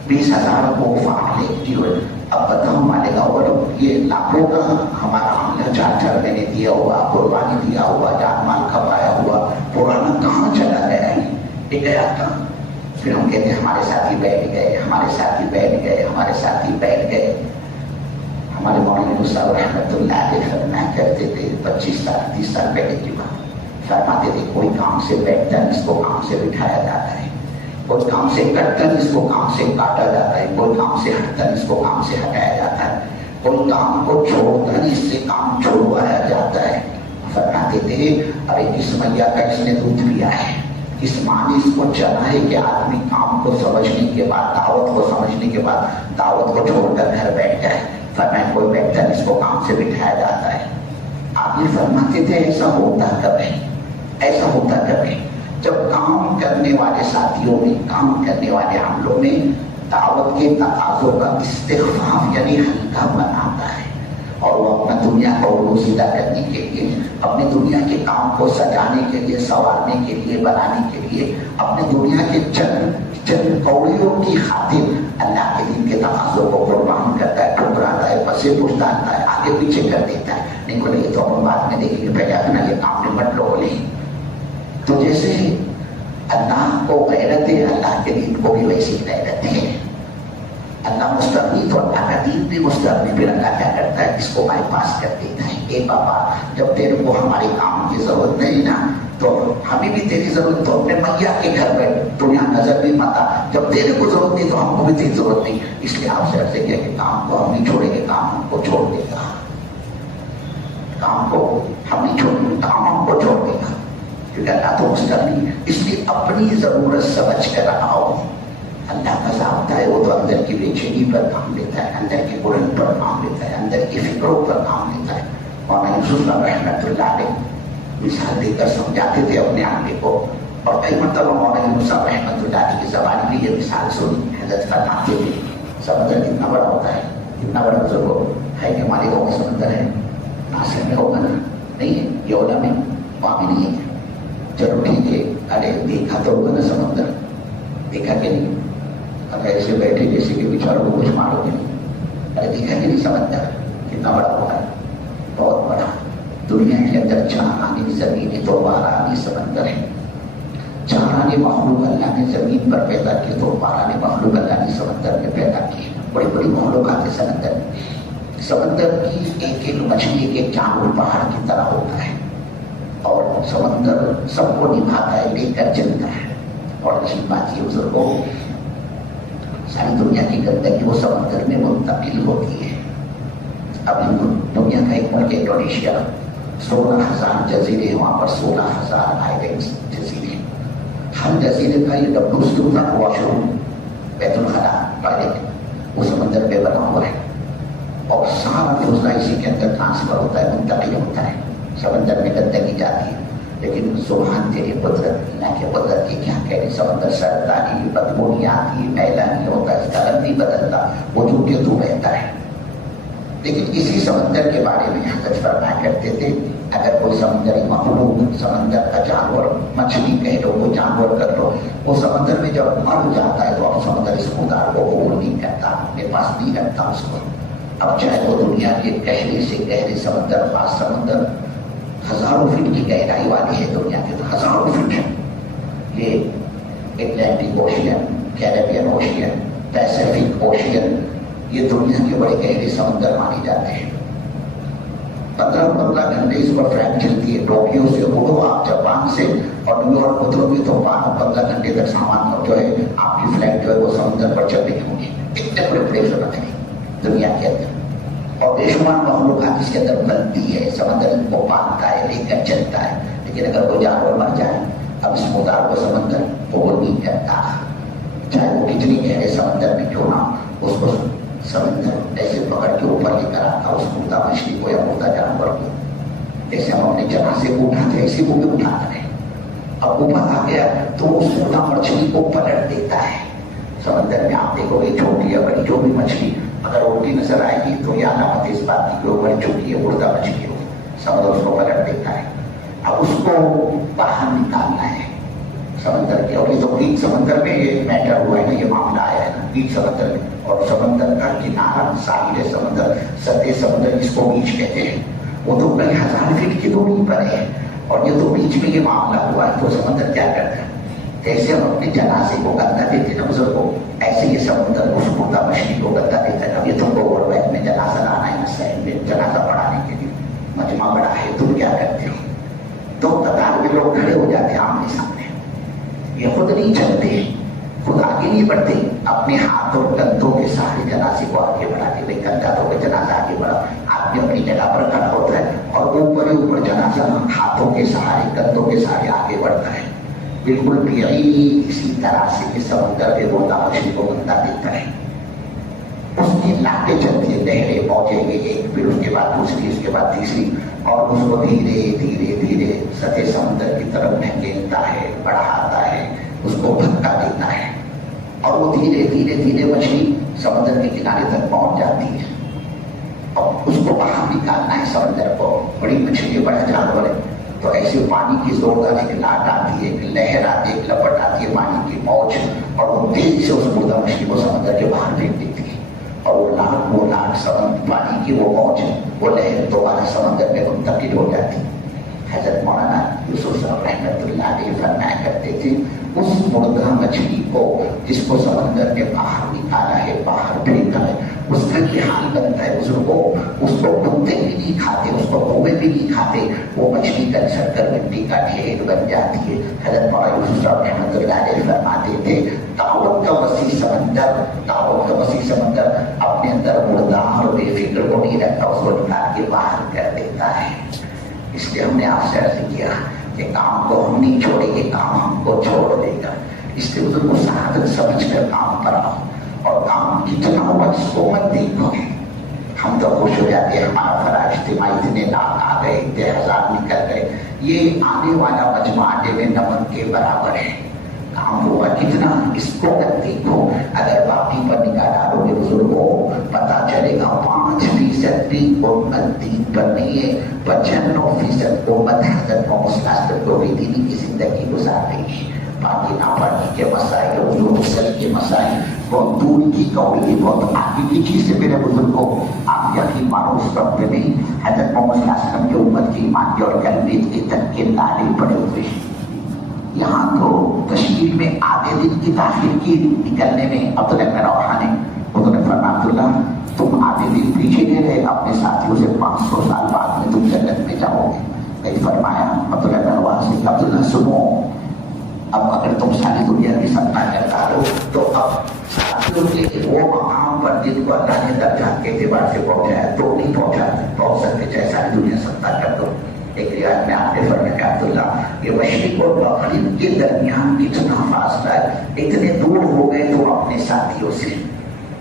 20,000 کو فعال ایکٹیو ہے۔ اب بتاؤ مالک اور یہ لاکھوں کا ہمارا عملہ 4 مہینے دیا ہوا، قربانی دیا ہوا، جان مال کھپایا ہوا، پرانا کہاں چلا گیا ہے؟ یہ گیا کہاں؟ پھر ہم کہتے ہیں ہمارے ساتھی بیٹھ گئے، ہمارے ساتھی بیٹھ گئے، ہمارے ساتھی بیٹھ گئے۔ ہمارے مولانا صاحب رحمۃ اللہ علیہ فرمایا کرتے تھے 25 سال 30 سال پہلے کی بات، فرماتے تھے کوئی کام سے بیٹھتا ہے اس کو کام سے بٹھایا جاتا ہے، کوئی کام سے کٹتا ہے اس کو کام سے کاٹا جاتا ہے، کوئی کام سے ہٹتا ہے اس کو کام سے ہٹایا جاتا ہے، کوئی کام کو چھوڑتا ہے اس سے کام چھوڑوایا جاتا ہے۔ فرماتے تھے ارے کس میا کا اس نے دودھ پیا ہے، اس معنی اس کو چلا ہے کہ آدمی کام کو سمجھنے کے بعد، دعوت کو سمجھنے کے بعد دعوت کو چھوڑ کر گھر بیٹھ جائے۔ فرمایا کوئی بیٹھتا ہے اس کو کام سے بٹھایا جاتا ہے۔ آپ یہ فرماتے تھے ایسا ہوتا کب ہے؟ ایسا ہوتا کب ہے جب کام کرنے والے ساتھیوں میں، کام کرنے والے عملوں میں دعوت کے تقاضوں کا استخفاف یعنی ہلکا بناتا ہے، اور وہ اپنا دنیا کو روزیدہ کرنے کے لیے، اپنی دنیا کے کام کو سجانے کے لیے، سنوارنے کے لیے، بنانے کے لیے، اپنے دنیا کے چند کوڑیوں کی خاطر اللہ کے دین کے تقاضوں کو قربان کرتا ہے، ٹھکراتا ہے، پسے پوچھ ڈالتا ہے، آگے پیچھے کر دیتا ہے۔ نہیں بولے یہ تو ہم بعد میں دیکھیں گے، پہلے اپنا یہ کام نمٹ لو بولے۔ تو جیسے اللہ کو غیرت ہے، اللہ کے دین کو بھی ویسی غیرت ہے۔ اللہ مستقبی تو اللہ کا دین بھی مستقبی، پھر اللہ کیا کرتا ہے اس کو بائی پاس کر دیتا ہے۔ اے بابا جب تیرے کو ہمارے کام کی ضرورت نہیں نا تو ہمیں بھی تیری ضرورت، تو اپنے میاں کے گھر میں دنیا نظر بھی متا، جب تیرے کو ضرورت نہیں تو ہم کو بھی تیری ضرورت نہیں، اس لیے آپ سے عرض کیا کہ کام کو ہم نہیں چھوڑیں گے، کام ہم کو چھوڑ دے گا، کام کو ہم نہیں چھوڑیں گے، کام ہم کو چھوڑ دے گا، کیونکہ اللہ تو مستقبی ہے۔ اس لیے اپنی ضرورت سمجھ کر آؤ۔ اللہ کا ضابطہ ہے، وہ تو اندر کی بے چینی پر کام لیتا ہے، اندر کی بلند پر کام لیتا ہے، اندر کی فکروں پر کام لیتا ہے۔ مولانا یوسف صاحب رحمۃ اللہ علیہ مثال دے کر سمجھاتے تھے اپنے آگے کو، اور کئی مرتبہ مولانا یوسف صاحب رحمۃ اللہ علیہ کی زبان بھی یہ مثال سنی، حضرت فرماتے تھے سمندر کتنا بڑا ہوتا ہے، کتنا بڑا بزرگ ہے کہ ہمارے گاؤں میں سمندر ہے، ناصر میں ہوگا نا، نہیں ہے، یولا میں، وہاں بھی نہیں ہے۔ چلو ٹھیک ہے، ارے دیکھا تو ہوگا نا سمندر، دیکھا کہ نہیں؟ اب ایسے بیٹھے جیسے کہ بیچاروں کو کچھ معلوم نہیں، ارے دیکھا کہ نہیں سمندر کتنا بڑا ہوا ہے، بہت بڑا۔ دنیا کے اندر 4 آنے زمین تو 12 آنے سمندر ہے، 4 آنے مخلوق اللہ نے زمین پر پیدا کی تو 12 آنے مخلوق اللہ نے سمندر میں پیدا کی۔ بڑی بڑی مخلوقات ہیں سمندر میں۔ سمندر کی ایک ایک مچھلی کے چاول پہاڑ کی طرح ہوتا ہے، اور سمندر سب کو نبھاتا ہے، لے کر چلتا ہے۔ اور اچھی بات یہ بزرگوں، ساری دنیا کی گندگی وہ سمندر میں منتقل ہوتی ہے۔ اب دنیا کا ایک ملک انڈونیشیا، 16,000 جزیرے، وہاں پر 16,000 آئلینڈز جزیرے، ہر جزیرے کا یہ WC تک واش روم، بیت الخلا، ٹوائلٹ وہ سمندر پہ بنا ہوا ہے، اور سارا فضلہ اسی کے اندر ٹرانسفر ہوتا ہے، منتقل ہوتا ہے۔ سمندر میں گندگی جاتی ہے، لیکن سبحان تیری قدرت، اللہ کی قدرت کی کیا کہہ رہی، سمندر سڑتا نہیں، بدبو نہیں آتی، میلا نہیں ہوتا، اس کا رنگ نہیں بدلتا، وہ جو کہ تو بہتا ہے۔ لیکن اسی سمندر کے بارے میں حضرت فرمایا کرتے تھے اگر کوئی سمندری مخلوق سمندر کا جانور مچھلی کہہ لو وہ جانور کر لو وہ سمندر میں جب مر جاتا ہے تو اب سمندر اس خودار کو قبول نہیں کرتا اپنے پاس نہیں رکھتا اس کو. اب چاہے وہ دنیا کے گہرے سے گہرے سمندر خاص سمندر ہزاروں فٹ کی گہرائی والی ہے دنیا کے تو ہزاروں فٹ ہے. یہ Atlantic ocean Caribbean ocean Pacific ocean یہ دنیا کے بڑے گہرے سمندر مانے جاتے ہیں. 15 گھنٹے اس پر فلائٹ چلتی ہے. ٹوکیو سے اڑو آپ جاپان سے اور نیو یارک اترو گے تو 15 گھنٹے تک سامان جو ہے آپ کی فلائٹ جو ہے وہ سمندر پر چل رہی ہوگی. اتنے بڑے بڑے سمندر ہیں دنیا کے اندر اور بے شمار مخلوقات اس کے اندر بنتی ہے. سمندر کو پالتا ہے لے کر چلتا ہے. لیکن اگر کوئی جانور مر جائے اب اس مردار کو سمندر قبول نہیں کرتا چاہے وہ کتنی گہرے سمندر میں کیوں نہ. اس کو سمندر ایسے پکڑ کے اوپر لے کر آتا اس مردہ مچھلی کو یا مردہ جانور کو. جیسے ہم اپنے جنازے کو اٹھاتے ایسے کو بھی اٹھاتا ہے. اب اوپر آ گیا تو اس مردہ مچھلی کو پلٹ دیتا ہے. سمندر میں آپ دیکھو گے چھوٹی یا بڑی جو بھی مچھلی اگر الٹی نظر آئے گی تو یہ علامت اس بات کی مر چکی ہے مردہ مچھلی ہو. سمندر اس کو پلٹ دیتا ہے. اب اس کو باہر نکالنا ہے سمندر کے. اور یہ تو بیچ سمندر میں یہ میٹر ہوا ہے نا یہ معاملہ آیا ہے نا بیچ سمندر میں. اور سمندر کا کنارہ ساحل سمندر سطح سمندر جس کو بیچ کہتے ہیں وہ تو کئی ہزار فٹ کی دوری پر ہے. اور یہ تو بیچ میں یہ معاملہ ہوا ہے تو سمندر کیا کرتا ہے جیسے ہم اپنے جنازے کو گندہ دیتے نا بزرگ کو ایسے یہ سمندر اس مردہ مچھلی کو گندہ دیتا ہے. اب یہ تم کو ورلڈ وائڈ میں جنازہ لانا ہے نا سہل میں جنازہ پڑھانے کے لیے مجمع بڑا ہے تم کیا کرتے ہو تو قطار میں لوگ کھڑے ہو جاتے ہیں آمنے سامنے. یہ خود نہیں چلتے خود آگے نہیں بڑھتے اپنے ہاتھ اور کندھوں کے سہارے جنازے کو آگے بڑھاتے. بھائی کندھا تو جنازہ آگے بڑھا آدمی اپنی جگہ پر کھڑا ہوتا ہے اور اوپر ہی اوپر جنازہ ہاتھوں کے سہارے کندھوں کے سہارے آگے بڑھتا ہے. بالکل بھی اسی طرح سے یہ سمندر کے مردہ مچھلی کو گندہ دیتا ہے. اس کی لاٹیں چلتی ہیں لہریں موجیں گے ایک پھر اس کے بعد دوسری اس کے بعد تیسری اور اس کو دھیرے دھیرے دھیرے سطح سمندر کی طرف ڈھکیلتا ہے بڑھاتا ہے اس کو دھکا دیتا ہے اور وہ دھیرے دھیرے دھیرے مچھلی سمندر کے کنارے تک پہنچ جاتی ہے. اور اس کو باہر نکالنا ہے سمندر کو. بڑی مچھلی بڑا جانور ہے تو ایسے پانی کی زوردار ایک لاٹ آتی ہے ایک لہر آتی ہے ایک لپٹ آتی ہے پانی کی موج اور وہ تیزی سے اس مردہ مچھلی کو سمندر کے باہر پھینک دیتی ہے. اور وہ لاٹ سمندر پانی کی وہ موج وہ لہر دوبارہ سمندر میں منتقل ہو جاتی. حضرت مولانا یوسف صاحب رحمۃ اللہ علیہ فرمایا کرتے تھے اس مردہ مچھلی کو جس کو سمندر نے باہر نکالا ہے باہر پھینکا ہے اس کا یہ حال بنتا ہے بزرگوں اس کو کتے بھی نہیں کھاتے اس کو کوے بھی نہیں کھاتے وہ مچھلی کا چھڑ کر مٹی کا ڈھیر بن جاتی ہے. حضرت مولانا یوسف صاحب رحمۃ اللہ علیہ فرماتے تھے دعوت کا وسیع سمندر اپنے اندر مردار اور بے فکر کو نہیں رکھتا اس کو نکال کے باہر کر دیتا ہے. اس لیے ہم نے آپ سے عرض کیا کہ کام کو ہم نہیں چھوڑیں گے کام ہم کو چھوڑ دے گا. اس لیے بزرگ کو سعادت سمجھ کر کام پر آؤ اور کام کتنا ہوا اس کو مت دیکھو. ہم تو خوش ہو جاتے ہیں ہمارا بڑا اجتماع اتنے لاکھ آ گئے اتنے ہزار نکل گئے. یہ آنے والا مجمع آنے میں نمن کے برابر ہے. کام ہوا کتنا اس کو مت دیکھو. اگر باقی پر نگاہ ڈالو گے بزرگوں پتا چلے گا 5% بھی امت دین پر نہیں ہے 95% امت حضرت محمد صلی اللہ علیہ وسلم کو بھی دینی کی زندگی گزار رہی ہے. باقی نہ پڑھنے کے مسائل اردو مسئلے کے مسائل بہت دور کی کوڑی بہت آگے کی چیز سے میرے بزرگوں آپ یقین مانو اس وقت پہ نہیں حضرت محمد صلی اللہ علیہ وسلم کی امت کی ایمان کی اور کلمیت کی تک کے نعرے پڑے ہوئے ہیں. یہاں تو تشکیل میں آدھے دن کی تاخیر کی نکلنے میں عبداللہ بن رواحہ نے انہوں نے فرمایا عبداللہ تم آدھے دن پیچھے نہیں رہے اپنے ساتھیوں سے 500 سال بعد میں تم جنت میں جاؤ گے. کئی فرمایا عبداللہ بن رواحہ سے عبداللہ سنو اب اگر تم ساری دنیا کی سپنا کرتا ہو تو اب ساتھیوں کے وہ مقام پر جن کو اللہ نے درجات کے اعتبار سے پہنچایا تو نہیں پہنچ سکتے چاہے ساری دنیا سپنا کر دو. ایک روایت میں آپ نے فرمایا کہ عبداللہ یہ مشرق اور مغرب کے درمیان کتنا فاصلہ ہے اتنے دور ہو گئے تو اپنے ساتھیوں سے.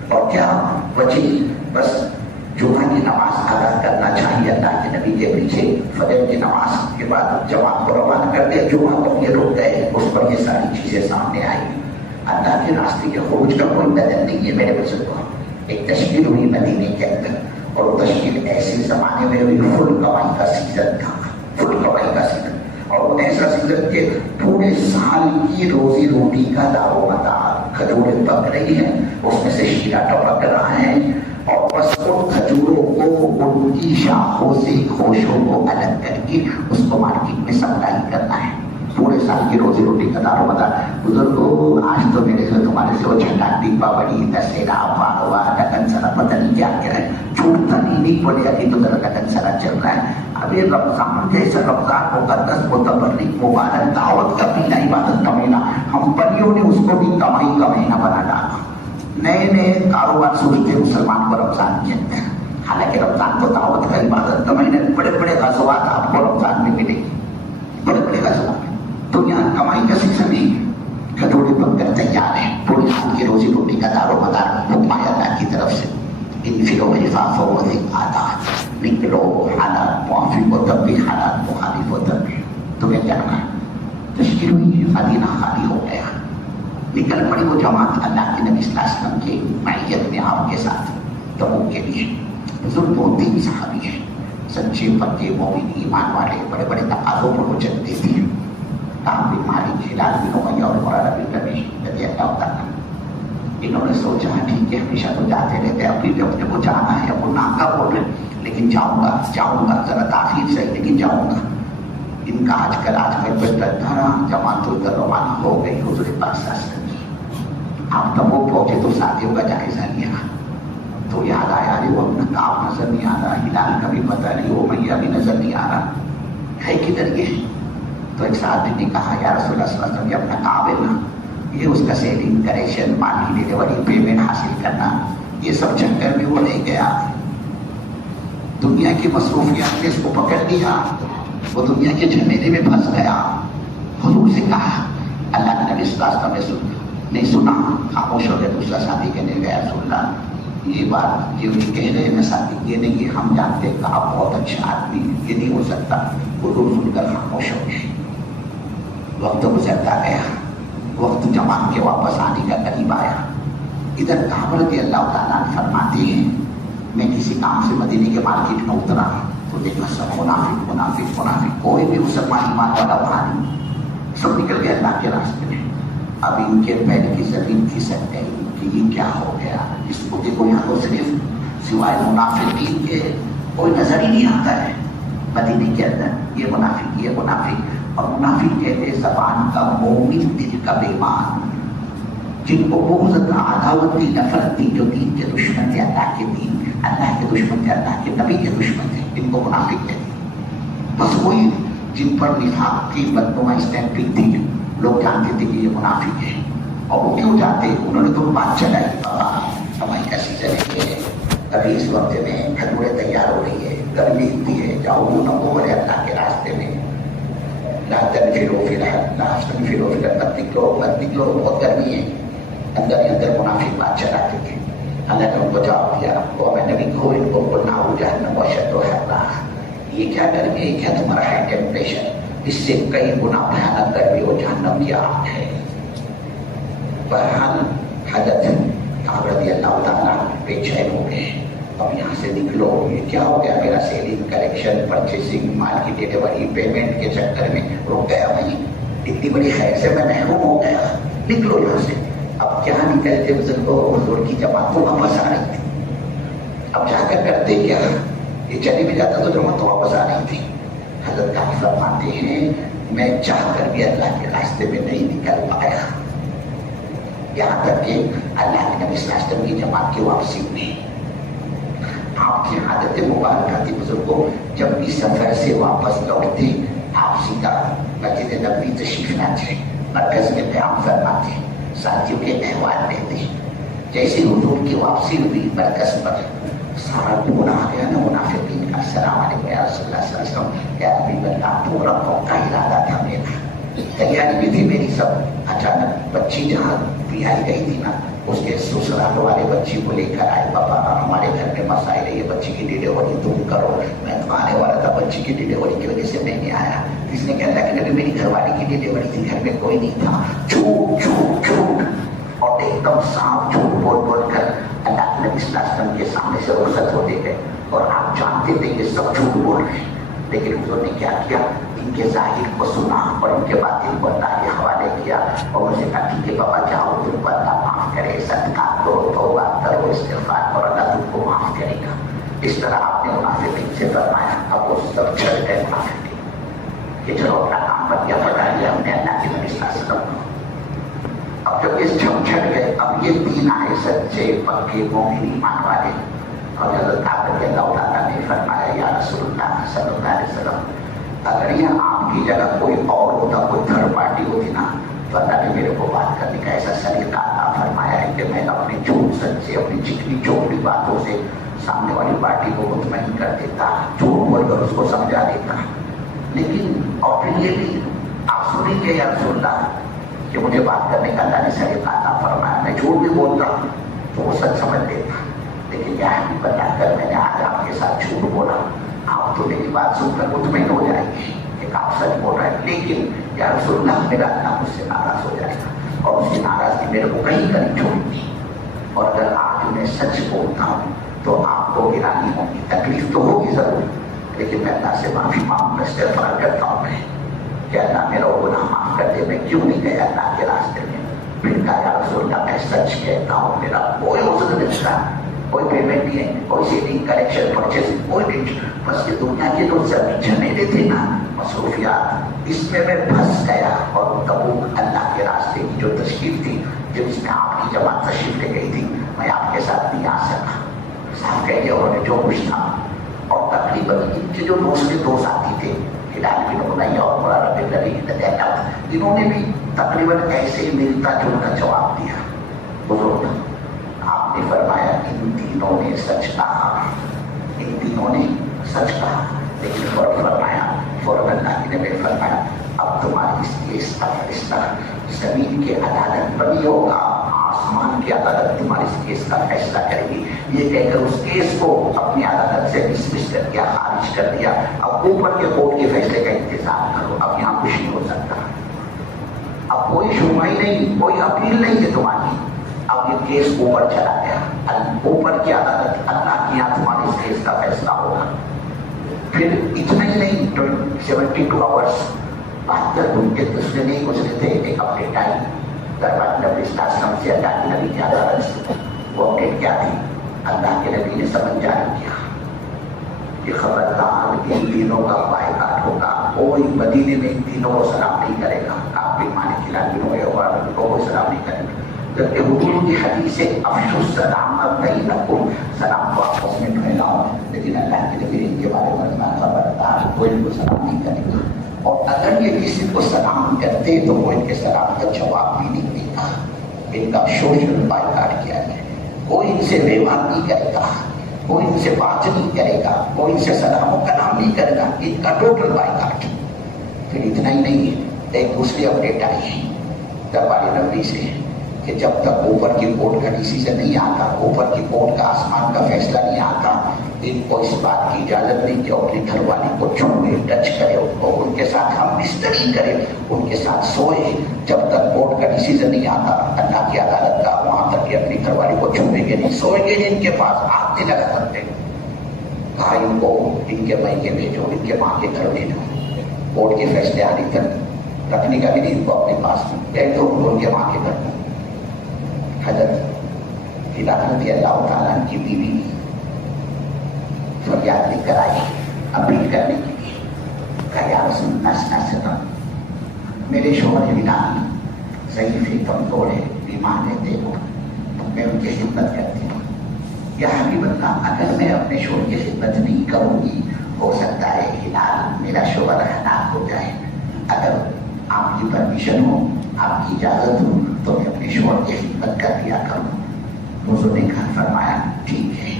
اور کیا وجہ بس جمعہ کی نماز ادا کرنا چاہیے اللہ کے نبی کے پیچھے فجر کی نماز کے بعد جماعت کو روانہ کر دیا جمعہ پر یہ رک گئے اس پر یہ ساری چیزیں سامنے آئی. اللہ کے راستے کے خروج کا کوئی نظر نہیں ہے میرے بزرگوں. ایک تشکیل ہوئی مدینے کے اندر اور تشکیل ایسے زمانے میں ہوئی فل کمائی کا سیزن تھا، فل کمائی کا سیزن، اور وہ ایسا سیزن کہ پورے سال کی روزی روٹی کا دار و مدار کھجوریں پک رہی ہیں، اس میں سے شیرہ ٹپک رہا ہے، اور بس ان کھجوروں کو ان کی شاخوں سے خوشوں کو الگ کر کے اس کو مارکیٹ میں سپلائی کرنا ہے، پورے سال کی روزی روٹی کا دار و مدار۔ بزرگوں آج تو میرے سے تمہارے سے وہ جھنڈا دیپاولی دسہرا پاروا ڈگن سرا پتہ نہیں کیا کیا ہے، چھوٹتا نہیں بولے ابھی تو ذرا ڈگن سرا چل رہا ہے۔ ابھی رمضان جیسا رمضان مقدس متبرک مبارک دعوت کا مہینہ عبادت کا مہینہ، ہم پریوں نے اس کو بھی کمائی کا مہینہ بنا ڈالا۔ نئے نئے کاروبار سوچتے مسلمان کو رمضان کہتے ہیں، حالانکہ رمضان کو دعوت کا عبادت کا مہینہ، بڑے بڑے غزوات آپ کو رمضان میں ملے گی، بڑے بڑے غزوات۔ تو یہاں کمائی کا سیزن نہیں، کھجورے پک کر تیار ہے، پوری سال کی روزی روٹی کا دار و مدار حکم ہے اللہ کی طرف سے۔ انفروا خفافا وثقالا، نکلو حالات موافق و تب بھی حالات مخالف و تب بھی تمہیں جانا ہے۔ تشکیل ہوئی، مدینہ خالی ہو گیا، نکل پڑی وہ جماعت اللہ کے نبی صلی اللہ علیہ وسلم کی معیت میں آپ کے ساتھ تبوک کے لیے۔ بزرگ و تین صحابی ہیں، سچے پکے مومن ایمان والے، بڑے بڑے تقاضوں پر وہ چلتے تھے۔ کام بن مالک، ہلال بن امیہ اور مرارہ بن ربیع رضی اللہ تعالیٰ، انہوں نے سوچا ٹھیک ہے ہمیشہ تو جاتے رہتے، ابھی بھی اپنے کو جانا ہے، اب وہ ناکا بول رہے لیکن جاؤں گا ذرا تاخیر سے لیکن جاؤں گا۔ ان کا آج کل پہ دھرا جماعت تو ادھر روانہ ہو گئی حضور پاک صلی اللہ علیہ وسلم کی۔ آپ تبوک پہنچے تو ساتھیوں کا جائزہ لیا تو یاد آیا ارے وہ اپنا کام نظر نہیں آ رہا، ہلال کا بھی پتہ نہیں، وہ میاں بھی نظر نہیں آ رہا ہے، کدھر یہ؟ تو ایک صحابی نے کہا یا رسول اللہ صلی اللہ علیہ وسلم، یہ اپنا کام ہے نا، یہ اس کا سیلنگ کریکشن مانی ڈیلیوری پیمنٹ حاصل کرنا، یہ سب چکر میں وہ نہیں گیا، دنیا کی مصروفیات نے اس کو پکڑ لیا، وہ دنیا کے جھمیلے میں پھنس گیا۔ حضور سے کہا، اللہ کے نبی صلی اللہ علیہ وسلم نے سنا، خاموش ہو گئے۔ دوسرا ساتھی کہنے گیا رسول اللہ یہ بات یہ کہہ رہے ہیں ساتھی، یہ نہیں کہ ہم جانتے ہیں کہ آپ بہت اچھا آدمی، یہ نہیں ہو سکتا۔ حضور سن کر خاموش ہو گئے۔ وقت گزرتا گیا، وقت جماعت کے واپس آنے کا قریب آیا۔ ادھر کعب رضی اللہ تعالیٰ عنہ فرماتے ہیں میں کسی کام سے مدینے کے مارکیٹ میں اترا تو دیکھا سب منافق منافق منافق، کوئی بھی مسلمان ایمان والا وہاں نہیں، سب نکل گئے اللہ کے راستے میں۔ اب ان کے پیر کی زمین کھسک گئی کہ یہ کیا ہو گیا، اس کو دیکھو یہاں تو صرف سوائے منافقین کے کوئی نظر ہی نہیں آتا ہے مدینے کے اندر، یہ منافق یہ منافق۔ اور منافق کہتے زبان کا مومن دل کا بیمان، جن کو بغض عداوت کی نفرت تھی، جو دین کے دشمن تھے، اللہ کے دین، اللہ کے دشمن تھے، اللہ کے نبی کے دشمن تھے، ان کو منافق کہتے۔ بس وہی جن پر نفاق کی بدنما اسٹیمپنگ تھی، لوگ جانتے تھے کہ یہ منافق ہے۔ اور وہ کیوں جاتے؟ انہوں نے تو بات چلائی، بابا کمائی کا سیزن ہے، ابھی اس وقت میں کھجوریں تیار ہو رہی ہے، گرمی اتنی ہے، جاؤ نہ بولے اللہ کے راستے میں، لا تنفروا فی الحر، لا تنفروا فی الحر، مت نکلو بہت گرمی ہے۔ اندر ہی اندر منافق بات چلاتے تھے۔ اللہ نے ان کو جواب دیا، وہ میں نبی کو ان کو نار جہنم واشد حرا، یہ کیا گرمی ہے، کیا تمہارا ہے ٹیمپریچر، اس سے کئی گنا بھیانک گرمی وہ جہنم کی آگ ہے۔ بہرحال حضرت کعب رضی اللہ تعالیٰ بے چین ہو گئے، اب یہاں سے نکلو، یہ کیا ہو گیا، میرا سیلنگ کلیکشن پرچیسنگ مال کی ڈیلیوری پیمنٹ کے چکر میں رک گیا، بھائی اتنی بڑی خیر سے میں محروم ہو گیا، نکلو یہاں سے۔ اب کیا نکلتے بزرگوں، حضور کی جماعت تو واپس آ رہی تھی، اب جا کر کرتے کیا، یہ چلی بھی جاتا تو جماعت تو واپس آ رہی تھی۔ حضرت کا فرماتے ہیں میں چاہ کر بھی اللہ کے راستے میں نہیں نکل پایا، یہاں تک کہ اللہ کے نبی صلی اللہ علیہ وسلم کی جماعت کی واپسی میں آپ کی عادت مبارکہ تھی بزرگوں، جب بھی سفر سے واپس لوٹتے آپ سیدھا مسجد نبوی تشریف لاتے، مرکز میں قیام فرماتے، ساتھیوں کے احوال لیتے۔ جیسے حضور کی واپسی ہوئی مرکز پر، سارا گناہ آ گیا نا منافقین کا، السلام علیکم یا رسول اللہ صلی اللہ علیہ وسلم، یا حبیب اللہ، پورا موقع ارادہ تھا میرا، تیاری بھی تھی میری سب۔ اچانک بچی جہاں بھی آئی گئی تھی نا، اس کے سسرال والے بچی کو لے کر آئے، پاپا ہمارے گھر میں مسائل ہے، یہ بچی کی ڈیلیوری تم کرو، میں تو آنے والا تھا، بچی کی ڈیلیوری کی وجہ سے میں نہیں آیا۔ اس نے کہا کہ نبی میری گھر والی کی ڈیلیوری تھی، گھر میں کوئی نہیں تھا، جھوٹ جھوٹ جھوٹ، اور ایک دم صاف جھوٹ بول بول کر اللہ کے نبی صلی اللہ علیہ وسلم کے سامنے سے رخصت ہوتے گئے۔ اور آپ جانتے تھے کہ سب جھوٹ بول رہے ہیں، لیکن حضور نے کیا کیا؟ ان کے ظاہر کو سنا اور ان کے باطن کو اللہ کے حوالے کیا اور مجھے کہا ٹھیک ہے بابا جاؤ، تم کو اللہ معاف کرے، صدقہ کرو، توبہ کرو، استغفار کرو، اللہ تم کو معاف کرے گا۔ اس طرح آپ نے منافقین سے فرمایا۔ اب وہ سب چھڑ گئے منافقین کہ چلو اپنا کام کر دیا، پکڑ لیا ہم نے اللہ کے نبی صلی اللہ علیہ وسلم کو۔ اب جب یہ چھم چھڑ گئے، اب یہ تین آئے سچے پکے مومن ایمان والے، اور حضرت عامر رضی اللہ تعالیٰ نے فرمایا یا رسول اللہ صلی اللہ علیہ وسلم، اگر یہ آپ کی جگہ کوئی اور ہوتا، کوئی تھرڈ پارٹی ہوتی نا، تو اللہ نے میرے کو بات کرنے کا ایسا سلیقہ عطا فرمایا ہے کہ میں اپنی جھوٹ سچ سے، اپنی چکنی چوکڑی باتوں سے سامنے والی پارٹی کو مطمئن کر دیتا، جھوٹ بول کر اس کو سمجھا دیتا۔ لیکن اور پھر یہ بھی آپ سنیں گے یا رسول اللہ کہ مجھے بات کرنے کا اللہ نے سلیقہ عطا فرمایا، میں جھوٹ بھی بولتا تو وہ سچ سمجھ لیتا، لیکن یہ بھی بتا کر میں نے آج آپ کے ساتھ جھوٹ بولا، آپ تو میری بات سن کر مطمئن ہو جائیں گے کہ آپ سچ بول رہے ہیں، لیکن یا رسول اللہ میرا اللہ مجھ سے ناراض ہو جائے گا، اور اس کی ناراضگی میرے کو کہیں کا نہیں چھوڑی تھی، اور اگر آج میں سچ بولتا ہوں تو آپ کو گرانی ہوگی، تکلیف تو ہوگی ضرور، لیکن میں اللہ سے معافی مانگ استغفار کرتا ہوں میں کہ اللہ میرا گناہ معاف کر دے، میں کیوں نہیں گیا اللہ کے راستے میں۔ پھر کہا یا رسول اللہ میں سچ کہتا ہوں، میرا کوئی عذر نہیں تھا، کوئی پیمنٹ نہیں ہے، کوئی سیونگ کلیکشن پرچیز کوئی نہیں، بس یہ دنیا کے جو زمین جھمیلے تھے نا مصروفیات، اس میں پھنس گیا، اور تبوک اللہ کے راستے کی جو تشریف تھی جس میں آپ کی جماعت تشریف لے گئی تھی، میں آپ کے ساتھ نہیں آ سکا، صاحب کہہ دیا انہوں نے جو کچھ تھا۔ اور تقریباً ان کے جو دوسرے دو ساتھی تھے ہلال بن امیہ اور مولانا بن نبی اللہ، انہوں نے بھی تقریباً ایسے ہی ملتا جلتا جواب دیا۔ بزرگ آپ نے فرمایا ان تینوں نے سچ کہا، ان تینوں نے سچ کہا، لیکن فوراً فرمایا، فوراً اللہ کے نبی فرمایا اب تمہاری اس کیس کا فیصلہ زمین کی عدالت پر نہیں ہوگا، آسمان کی عدالت تمہاری اس کیس کا فیصلہ کرے گی۔ یہ کہہ کر اس کیس کو اپنی عدالت سے ڈسمس کر دیا، خارج کر دیا۔ اب اوپر کے کورٹ کے فیصلے کا انتظار کرو، اب یہاں کچھ نہیں ہو سکتا، اب کوئی سنوائی نہیں، کوئی اپیل نہیں ہے تمہاری، اب یہ کیس اوپر چلا گیا، اوپر کی عدالت اللہ کے یہاں تمہارے اس کیس کا فیصلہ ہوگا۔ پھر اتنا ہی نہیں، 72 آورس 72 گھنٹے دوسرے نہیں گزرے تھے، ایک اپڈیٹ آئی دربار نبی صلی اللہ علیہ وسلم سے اللہ کے نبی کی عدالت سے۔ وہ اپڈیٹ کیا تھی؟ اللہ کے نبی نے سمجھ جاری کیا کہ خبردار ان تینوں کا بائیکاٹ ہوگا، کوئی مدینے میں ان تینوں کو سلام نہیں کرے گا، آپ بھی مانے کھلانے ہوئے اور کو کوئی سلام نہیں کرے گا، جبکہ حضور کی حدیث سے افشوا السلام بینکم، سلام کو آپس میں پھیلاؤ، لیکن اللہ کے نبی ان کے بارے میں خبردار کوئی ان کو سلام نہیں کرے گا، اور اگر یہ کسی کو سلام کرتے تو وہ ان کے سلام کا جواب بھی نہیں دیتا، ان کا سوشل بائیکاٹ کیا جائے، کوئی ان سے ویوہار نہیں کرے گا، کوئی ان سے بات نہیں کرے گا، کوئی ان سے سلام و کلام نہیں کرے گا، ان کا ٹوٹل بائیکاٹ۔ پھر اتنا ہی نہیں، ایک دوسری اپڈیٹ آئی ہے دربار نبی سے کہ جب تک اوپر کی کورٹ کا ڈیسیژن نہیں آتا، اوپر کی کورٹ کا آسمان کا فیصلہ نہیں آتا، ان کو اس بات کی اجازت نہیں کہ اپنی گھر والی کو چھوئے، ٹچ کرے، ان کو ان کے ساتھ ہم بستری کرے، ان کے ساتھ سوئے، جب تک کورٹ کا ڈیسیژن نہیں آتا اللہ کی عدالت کا، وہاں تک کہ اپنی گھر والی کو چھوئیں گے نہیں، سوئیں گے نہیں، ان کے پاس ہاتھ نہیں لگا سکتے۔ کہا ان کو ان کے مائکے بھیجو، ان کے ماں کے گھر بھیجو، کورٹ کے فیصلے آنے تک رکھنے کا بھی نہیں ان کو اپنے پاس، کہہ دو ان کے ماں کے گھر میں۔ حضرت ہلال رضی اللہ تعالیٰ کی بیوی فریاد لے کر آئی اپیل کرنے کے لیے، کہا یا رسول اللہ صلی اللہ علیہ وسلم میرے شوہر ہلال ضعیف ہے، کمزور ہے، بیمار رہتے ہو، میں ان کی خدمت کرتی ہوں، یا حبیب اللہ اگر میں اپنے شوہر کی خدمت نہیں کروں گی ہو سکتا ہے ہلال میرا شوہر ہلاک ہو جائے، اگر آپ کی پرمیشن ہو، آپ کی اجازت ہو تو میں اپنے شوہر کی خدمت کر لیا کروں۔ حضور نے کہا فرمایا ٹھیک ہے،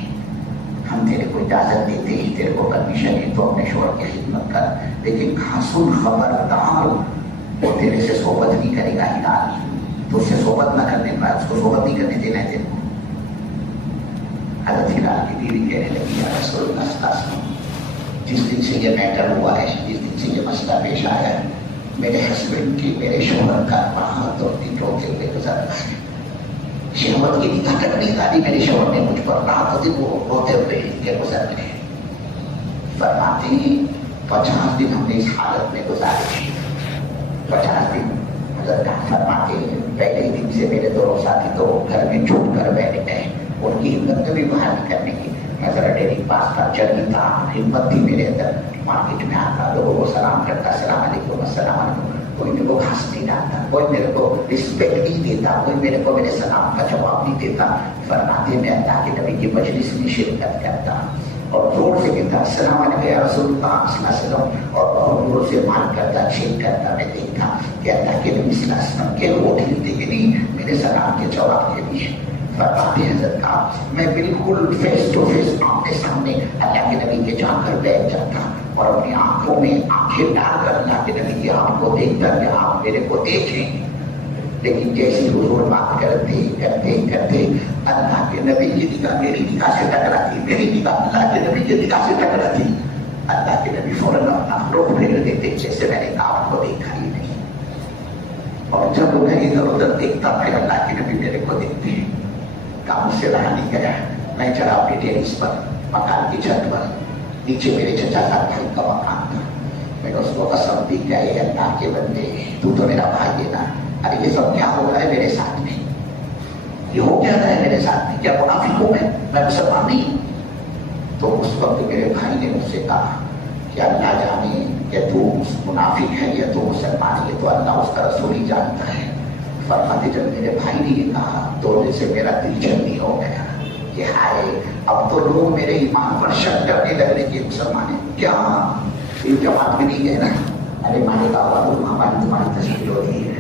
ہم تیرے کو اجازت دیتے ہیں، تیرے کو پرمیشن ہے تو اپنے شوہر کی خدمت کر، لیکن حسن خبردار وہ تیرے سے صحبت نہیں کرے گا ہلال، تو اس سے صحبت نہ کرنے پائے، اس کو صحبت نہیں کرنے دینا ہے تیرے کو۔ حضرت ہلال کی بیوی کہنے لگی یا رسول اللہ صلی اللہ علیہ وسلم جس دن سے یہ میٹر ہوا ہے، جس دن سے یہ مسئلہ پیش آیا ہے، میرے ہسبینڈ کی، میرے شوہر کا بہت اور دن روتے ہوئے گزر رہا ہے، شہوت کی بھی طاقت نہیں ڈالی میرے شوہر نے مجھ پر، رات دن وہ روتے ہوئے ان کے گزر رہے ہیں، فرماتے ہیں 50 دن ہم نے اس حالت میں گزارے. 50 دن حضرت فرماتے ہیں پہلے ہی دن سے میرے دونوں ساتھی تو گھر میں چھوٹ کر بیٹھ گئے. ان کی ہمت بھی باہر نکلنے کی. میں ذرا ڈیری پاس تھا, چل تھا, ہمت تھی میرے اندر. مارکیٹ میں آتا, لوگوں کو سلام کرتا, السلام علیکم السلام علیکم. کوئی میرے کو ہنس نہیں ڈالتا, کوئی میرے کو رسپیکٹ نہیں دیتا, کوئی میرے کو میرے سلام کا جواب نہیں دیتا. فرماتے میں اللہ کے نبی کی مجلس میں شرکت کرتا اور زور سے کہتا السلام علیکم یا رسول اللہ صلی اللہ علیہ وسلم, اور بہت زور سے مان کرتا, چیک کرتا. میں دیکھتا کہ اللہ کے نبی صلی اللہ علیہ وسلم کے ہوٹ ہلتے کہ نہیں میرے سلام کے جواب کے لیے. فرماتے ہیں حضرت کا میں بالکل فیس ٹو فیس آمنے سامنے اللہ کے نبی کے جا کر بیٹھ جاتا اور اپنی آنکھوں میں آنکھیں ڈال کر اللہ کے نبی کی آپ کو دیکھتا کہ آپ میرے کو دیکھیں. لیکن جیسے حضور بات کرتے کرتے کرتے اللہ کے نبی کی نگاہ میری نگاہ سے ٹکراتی, میری نگاہ اللہ کے نبی کی نگاہ سے ٹکراتی. اللہ کے نبی فوراً اپنا رخ پھیر دیتے جیسے میں نے آپ کو دیکھا ہی نہیں. اور جب میں ادھر ادھر دیکھتا پھر اللہ کے نبی میرے کو دیکھتے. کام سے رہا نہیں گیا. میں چڑھا اپنے ٹیرس پر, مکان کی چھت پر. نیچے میرے چچا کا بھائی کا مکان تھا. میں نے اس کو قسم دی کہ اے اللہ کے بندے تو میرا بھائی ہے نا, ارے یہ سب کیا ہو رہا ہے میرے ساتھ میں, یہ ہو کیا رہا ہے میرے ساتھ میں, کیا منافق ہوں میں مسلمان نہیں. تو اس وقت میرے بھائی نے مجھ سے کہا کہ اللہ جانے کہ تو منافق ہے یا تو مسلمان ہے, تو اللہ اس کا رسول ہی جانتا ہے. فرماتے جب میرے بھائی نے یہ کہا تو سے میرا دل جلدی ہو گیا کہ ہائے اب تو لوگ میرے ایمان پر شک کرنے لگ رہے کہ مسلمان ہیں کیا, یہ جماعت میں نہیں گئے نا. ارے مانے کا ہماری تمہاری تصویر ہوتی ہے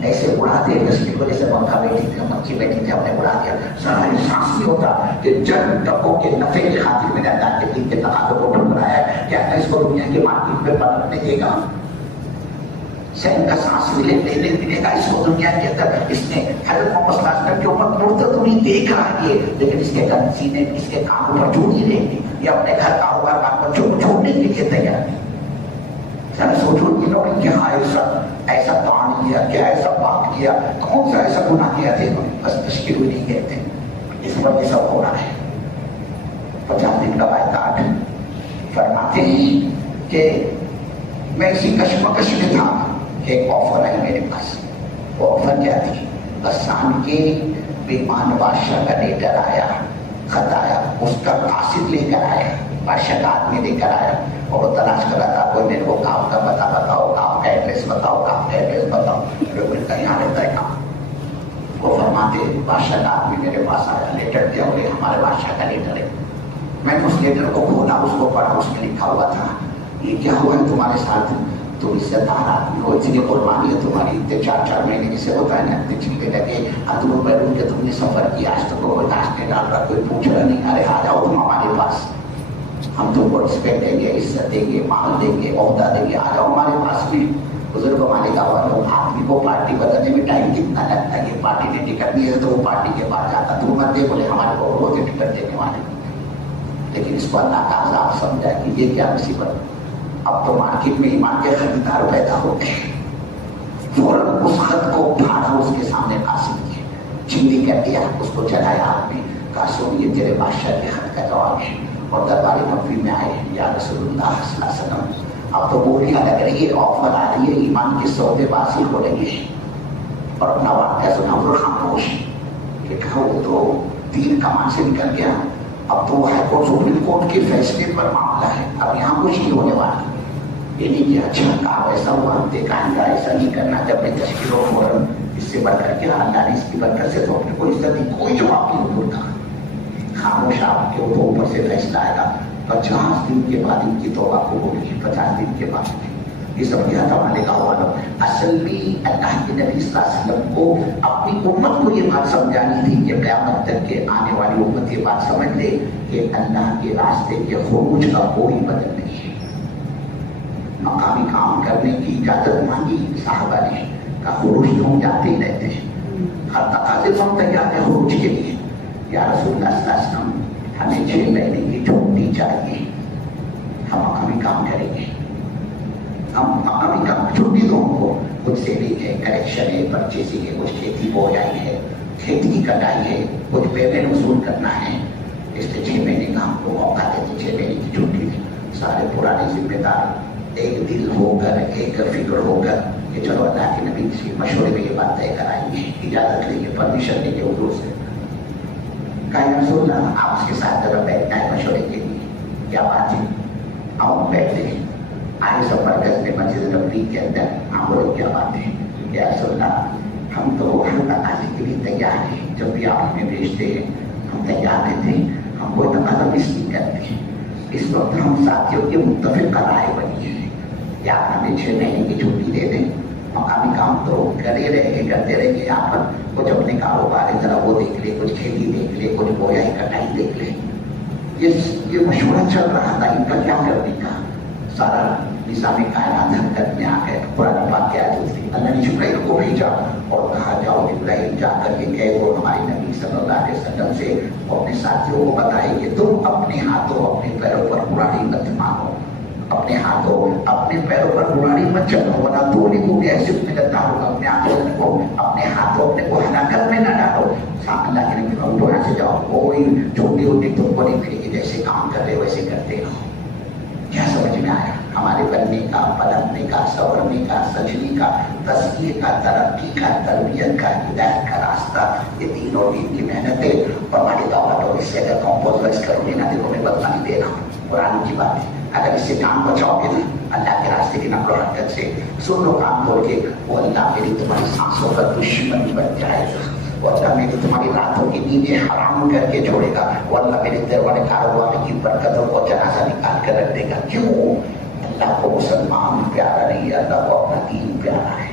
ایسے اڑاتے ہیں تصویر کو جیسے پنکھا بیٹھی تھے, مکھی بیٹھی تھے, ہم نے اڑا دیا. سارا احساس نہیں ہوتا کہ جن ٹکوں کے نفع کی خاطر میں نے اللہ کے دین کے تقاضوں کو ٹھکرایا ہے. کیا اس کو دنیا کے مارکیٹ میں پلٹنے دے گا؟ سین کا سانس ملے گا اس کو دنیا کے اندر. اس نے حضرت محمد صلی اللہ علیہ وسلم کے اوپر مڑتا تو نہیں دیکھ رہا ہے, لیکن اس کے کنسی نے اس کے کام پر چھوڑ نہیں رہے گی, یہ اپنے گھر کاروبار کام پر چھوڑنے کے لیے تیار نہیں. سر سوچو کہ لوگ کیا ایسا کام کیا, کیا ایسا پاک کیا, کون سا ایسا گناہ کیا تھے, بس تشکیل ہوئی نہیں کہتے. اس پر یہ سب ہو رہا ہے. 50 دن کا بائیکاٹ. فرماتے ہیں کہ میں اسی کشمکش میں تھا, ایک آفر آئی میرے پاس. وہ آفر کیا تھی, غسان کے بیمان بادشاہ کا لیٹر آیا, خط آیا, اس کا قاصد لے کر آیا, بادشاہ کا آدمی لے کر آیا, اور وہ تلاش کر رہا تھا کوئی میرے کو کام کا پتہ بتاؤ, کام کا ایڈریس بتاؤ, کام کا ایڈریس بتاؤ. لوگ یہاں رہتا ہے کام. وہ فرماتے بادشاہ کا آدمی میرے پاس آیا, لیٹر دیا, بولے ہمارے بادشاہ کا لیٹر ہے. میں نے اس لیٹر کو کھولا, اس کو پڑھا, اس میں لکھا ہوا تھا یہ کیا ہوا ہے تمہارے ساتھ, تم اس سے دار آدمی ہو, اتنی قربانی ہے تمہاری, اتنے 4 مہینے سے ہوتا ہے نا, اتنے چلنے لگے, تم بیرون کے تم نے سفر کیا, آج تک کوئی داشت نہیں ڈال رہا, کوئی پوچھ رہا نہیں, ارے آ جاؤ تم ہمارے پاس, ہم تم کو رسپیکٹ دیں گے, عزت دیں گے, مال دیں گے, عہدہ دیں گے, آ جاؤ ہمارے پاس بھی. بزرگ مالک والوں آدمی کو پارٹی بدلنے میں ٹائم کتنا لگتا ہے, یہ پارٹی نے ٹکٹ دی ہے تو وہ پارٹی کے پاس جاتا, تو مت دے, بولے ہمارے کو روز ٹکٹ دینے والے. لیکن اس کو اللہ کا عذاب سمجھا کہ یہ کیا مصیبت, اب تو مارکیٹ میں ایمان کے خریدار پیدا ہو گئے. فوراً اس خط کو پھاڑا, اس کے سامنے قاصد کیا, چندی کر دیا, اس کو چلایا آدمی, کہا سن یہ تیرے بادشاہ کے خط کا جواب ہے. اور دربار نبوی میں آئے, یا رسول اللہ صلی اللہ علیہ وسلم اب تو بولیاں لگ رہی ہے, آفر آ رہی ہے, ایمان کے سودے بازی ہو رہی ہے. اور اپنا واقعہ سنا اور خاموش کہ کہا وہ تو تیر کمان سے نکل گیا, اب تو ہائی کورٹ سپریم کورٹ کے فیصلے پر معاملہ ہے, اب یہاں کچھ نہیں ہونے والا. یہ نہیں کہ اچھا کہا ایسا ہوا, دیکھا ایسا نہیں کرنا. جب میں تشکیل ہو فوراً اس سے بڑھ کر کے اللہ نے اس کی برکت سے تو اپنے کو عزت دی, کوئی جواب نہیں ہوتا. خاموش آپ کے اوپر سے فیصلہ آئے گا. 50 دن کے بعد ان کی توبہ قبول ہوئی. 50 دن کے بعد یہ سب کیا تھا مالک والا. اصل میں اللہ کے نبی صلی اللہ علیہ وسلم کو اپنی امت کو یہ بات سمجھانی تھی کہ قیامت تک کے آنے والی امت یہ بات سمجھ لے کہ اللہ کے راستے کے خروج کا کوئی بدل نہیں ہے. مقامی کام کرنے کی اجازت مانگی صحابہ نے, کہا خروج تو ہم جاتے ہی رہتے ہیں, ہر تقاضے ہم تیار ہیں خروج کے لیے. یا رسول اللہ صلی اللہ علیہ وسلم ہمیں 6 مہینے کی چھٹی چاہیے, ہم مقامی کام کریں گے. ہم مقامی کام چھٹی دو ہم کو, کچھ سیلنگ ہے, کلیکشن ہے, پرچیزنگ ہے, کچھ کھیتی بوجائی ہے, کھیتی کی کٹائی ہے, کچھ پیمنٹ وصول کرنا ہے, اس لیے 6 مہینے کا ہم کو موقع دیتے, 6 مہینے کی چھٹی دی. سارے پرانی ذمہ دار ایک دل ہو کر ایک فکر ہو کر کہ چلو اللہ کے نبی سے مشورے میں یہ بات طے کرائیں گے, اجازت لیں گے, پرمیشن لیں گے حضور سے. کہا یا رسول اللہ آپ اس کے ساتھ ذرا بیٹھنا ہے مشورے کے لیے. کیا بات ہے؟ آؤ بیٹھتے ہیں. آئے سب مرکز میں مسجد نبوی کے اندر. ہم بولے کیا بات ہے؟ یا رسول اللہ ہم تو ہر تقاضے کے لیے تیار ہیں, جب بھی آپ ہمیں بھیجتے ہیں ہم تیار رہتے ہیں, ہم کوئی تقاضا مس نہیں کرتے. اس وقت ہم ساتھیوں کے متفق رائے بنی ہے, یا ہمیں 6 مہینے کی چھٹی دے دیں, مقامی کام تو کرتے رہیں گے یہاں پر, کچھ اپنے کاروبار ہے ذرا وہ دیکھ لے, کچھ کھیتی دیکھ لے, کچھ بویائی کٹائی دیکھ لے. یہ مشورہ چل رہا تھا ان کا کیا کرنے کا. سارا نظام کائنات حرکت میں آ گئے. قرآن پاک کی آیت تھی, اللہ نے جبرائیل کو بھیجا اور کہا جاؤ جبرائیل جا کر کے کہہ دو ہمارے نبی صلی اللہ علیہ وسلم سے, وہ اپنے ساتھیوں کو بتائے کہ تم اپنے ہاتھوں اپنے پیروں پر کلاڑی مت مارو, اپنے ہاتھوں اپنے پیروں پر کلاڑی مت چلو, ورنہ تو کو بھی ایسے اپنے ہاتھوں اپنے کو ہلاکت میں نہ ڈالو. اللہ کے نبی کو یہاں سے جاؤ, کوئی چھوٹی ووٹی تم کو نہیں ملے گی, جیسے کام کر رہے ویسے کرتے رہو. کیا سمجھ میں آیا؟ ہمارے بننے کا, پلٹنے کا, سنورنے کا, سجنے کا, تزکیے کا, ترقی کا, تربیت کا, ہدایت کا راستہ, یہ 3 اور 3 کی محنت ہے. اور ہماری دعوت اور اس سے اگر کمپوزرس کرو گے نا, دیکھو میں بدنامی دے رہا ہوں, قرآن کی بات ہے. اگر اس سے کام بچاؤ گے نا اللہ کے راستے کی نقل و حرکت سے, سن لو کام توڑ کے, وہ اللہ میری تمہاری سانسوں کا دشمن بن جائے گا, وہ اللہ میری تمہاری راتوں کی نیندیں حرام کر کے چھوڑے گا, وہ اللہ میرے دروازے کاروبار کی برکتوں کو جنازہ نکال کر رکھ دے گا. کیوں؟ اللہ کو مسلمان پیارا نہیں ہے, اللہ کو اپنا دین پیارا ہے.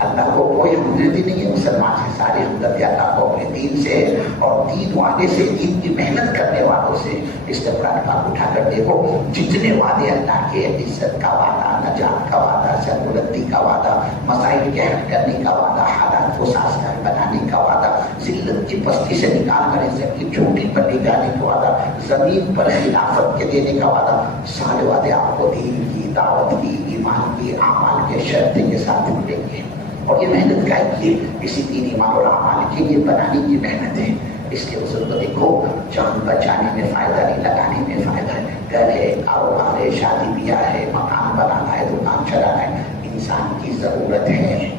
اللہ کو کوئی ہمدردی نہیں ہے مسلمان سے, ساری ہمدردی اللہ کو اپنے دین سے اور دین والے سے, دین کی محنت کرنے والوں سے. اس نے قرآن پاک اٹھا کر دیکھو, جتنے وعدے اللہ کے, عزت کا وعدہ, نجات کا وعدہ, سربلندی کا وعدہ, مسائل کے حل کرنے کا وعدہ, حالات کو سازگار بنانے کا وعدہ, ذلت کی پستی سے نکال کر عزت کی چوٹی پر لے جانے کا وعدہ, زمین پر خلافت کے دینے کا وعدہ, سارے وعدے آپ کو دین کی, دعوت کی, ایمان کی, اعمال کے شرطیں کے ساتھ ملیں گے. اور یہ محنت کا ہے, کسی دین ایمان اور اعمال کے لیے بنانے کی محنت ہے. اس کے وجہ تو دیکھو, جان بچانے میں فائدہ نہیں, لگانے میں فائدہ ہے. گھر ہے, کاروبار ہے, شادی بیاہ ہے, مکان بنانا ہے, دکان چلانا ہے, انسان کی ضرورت ہے.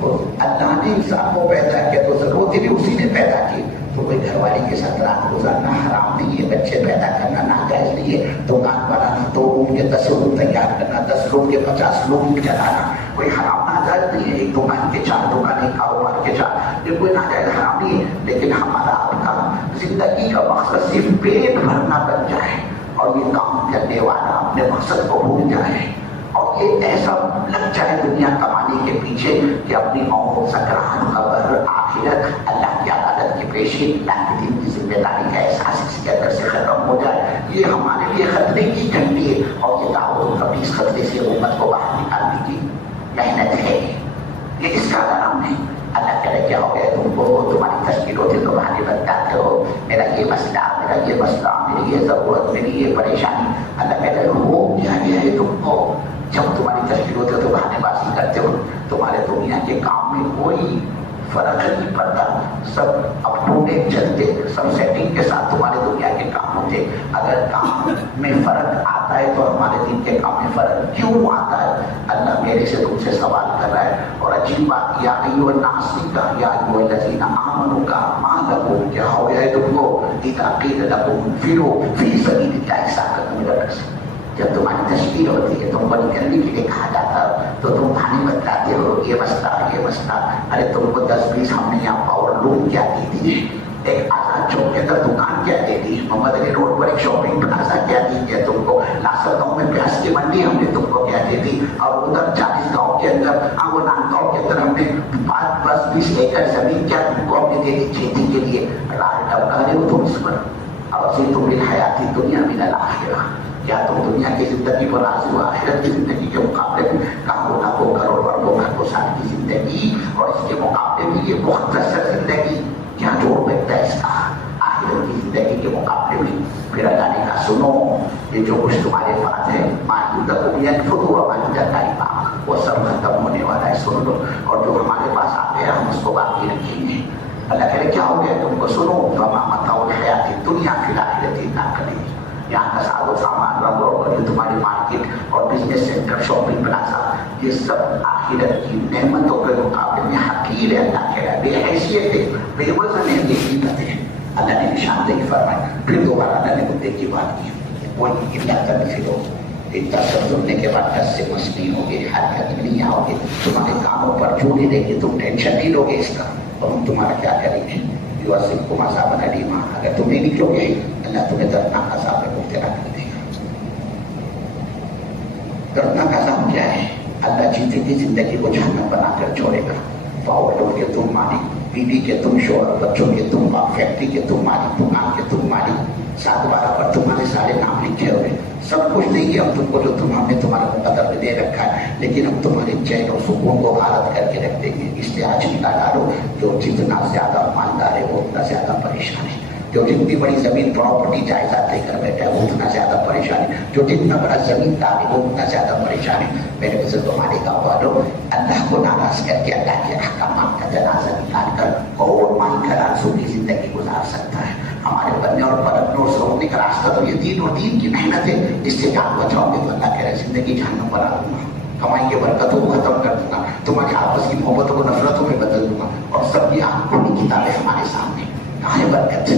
تو اللہ نے انسان کو پیدا کیا تو ضرورت بھی اسی نے پیدا کی. تو کوئی گھر والی کے ساتھ رات گزارنا حرام نہیں ہے, بچے پیدا کرنا ناجائز نہیں ہے, دکان بنانا, 2 روم کے 10 روم تیار کرنا, 10 روم کے 50 روم چلانا کوئی حرام ناجائز نہیں ہے. ایک دکان کے 4 دکانیں, کاروبار کے 4, یہ کوئی ناجائز حرام نہیں ہے. لیکن ہمارا آپ کا زندگی کا مقصد صرف پیٹ بھرنا بن جائے اور یہ کام کرنے والا اپنے مقصد کو بھول جائے اور یہ ایسا لگ جائے دنیا کمانے کے پیچھے کہ اپنی موت, سکرات, قبر, آخرت, اللہ کی عدالت کی پیشی, اللہ کے دین کی ذمہ داری کا احساس اس کے اندر سے ختم ہو جائے. یہ ہمارے لیے خطرے کی گھنٹی ہے اور یہ دعوت کا 20 خطرے سے امت کو باہر نکالنے کی محنت ہے. یہ اس کا نام ہے. اللہ کرے کیا ہو گیا تم کو, تمہاری تشکیل ہوتی تو بہانے بتاتے ہو, میرا یہ مسئلہ, میرا یہ مسئلہ, میری یہ ضرورت, میری یہ پریشانی. اللہ کہتے ہو کیا گیا ہے تم کو. جب تمہاری تشکیل ہوتی ہو تو بہانے بازی کرتے ہو, تمہارے دنیا کے کام میں کوئی فرق نہیں پڑتا, سب اپ ٹو ڈیٹ چلتے, سب سیٹنگ کے ساتھ تمہارے دنیا کے کام ہوتے. اگر کام میں فرق آتا ہے تو ہمارے دین کے کام میں فرق کیوں آتا ہے؟ اللہ میرے سے تم سے سوال کر رہا ہے. اور عجیب بات, یا ایھا الناس کا, یا ایھا الذین آمنوا کا, ما لکم, کیا ہو گیا ہے تم کو, اذا قیل لکم انفروا فی سبیل اللہ ثاقلتم الی الارض. جب تمہاری تشکیل ہوتی ہے, تم کو نکلنے کے لیے کہا جاتا ہے تو تم بہانے بتلاتے ہو, یہ مسئلہ, یہ مسئلہ. ارے تم کو 10-20 ہم نے یہاں پاور لوم کیا دی تھی, ایک آزاد چوک کے اندر دکان کیا دے دی, محمد علی روڈ پر ایک شاپنگ پلازا کیا دی ہے تم کو, ناصر گاؤں میں پیاز کی منڈی ہم نے تم کو کیا دے دی, اور ادھر 40 گاؤں کے اندر, وہ ناندگاؤں کے اندر ہم نے 5-10-20 ایکڑ زمین کیا تم کو ہم نے دے دی کھیتی کے لیے. راج ٹپکا رہے ہو تم اس پر. اور پھر تم بالحیاتی دنیا من الاخرہ, کیا تم دنیا کی زندگی پر راضی ہو؟ آخرت کی زندگی کے مقابلے میں کروڑوں لاکھوں کروڑ اربوں گھروں سال کی زندگی اور اس کے مقابلے میں یہ مختصر زندگی کیا جوڑ بیٹھتا ہے اس کا آخرت کی زندگی کے مقابلے میں؟ پھر اللہ نے کہا سنو, یہ جو کچھ تمہارے پاس ہے وہ سب ختم ہونے والا ہے, سن لو. اور جو ہمارے پاس آتے ہیں ہم اس کو باقی رکھیں گے. اللہ کہہ رہے کیا ہو گیا تم کو, سنو, متاع الحیات الدنیا فی الآخرۃ الا قلیل. یہاں کا ساز و سامان رنگ روغن، یہ تمہاری مارکیٹ اور بزنس سینٹر، شاپنگ پلازا، یہ سب آخرت کی نعمتوں کے مقابلے میں حقیر ہے، اللہ کہہ رہا ہے، بے حیثیت ہے، بے وزن ہے، بے قیمت ہے. اللہ نے نشاندہی فرمائی. پھر دوبارہ اللہ نے مدعے کی بات کی. وہ اللہ تنفرو، اتنا سب سننے کے بعد دس سے مسنی ہوگے، حرکت نہیں آؤ گے، تمہارے کاموں پر جو نہیں دیں گے، تم ٹینشن نہیں لو گے اس کا، اور ہم تمہارا کیا کریں گے؟ یعذبکم عذابا الیما، اگر تم نہیں نکلو گے اللہ تمہیں دردناک عذاب میں مبتلا کر دے گا. دردناک عذاب کیا ہے؟ اللہ جیتے کی زندگی کو جہنم بنا کر چھوڑے گا. پاوروں کے تم مالک، بیوی کے تم شوہر، بچوں کے تم باپ، فیکٹری کے تم مالک، دکان کے تم مالک، 7/12 پر تمہارے سارے نام لکھے ہوئے. سب کچھ دیں گے ہم تم کو جو ہم نے تمہارے مقدر میں دے رکھا ہے، لیکن ہم تمہارے چین اور سکون کو غارت کر کے رکھ دیں گے. اس لیے آج نکالا ڈالو، جو جتنا زیادہ مالدار ہے وہ اتنا زیادہ پریشان ہے، جو جتنی بڑی زمین پراپرٹی جائیداد لے کر بیٹھا ہے وہ اتنا زیادہ پریشان ہے، جو جتنا بڑا زمیندار ہے وہ اتنا زیادہ پریشان ہے. میرے بزرگ مالک والوں، اللہ کو ناراض کر کے اللہ کے احکامات کا جنازہ نکال کر اور مان کر آرزو کی زندگی گزار سکتا ہے. ہمارے بننے اور پلٹنے اور سرونے کا راستہ تو یہ دین اور دین کی محنت ہے. اس سے جان بچاؤ گے تو اللہ کہہ رہے زندگی جہنم بنا دوں گا، کمائی کی برکتوں کو ختم کر دوں گا، تمہاری آپس کی محبتوں کو نفرتوں میں بدل دوں گا، اور سب کی آنکھوں کی کتابیں ہمارے سامنے. کہاں ہے برکت؟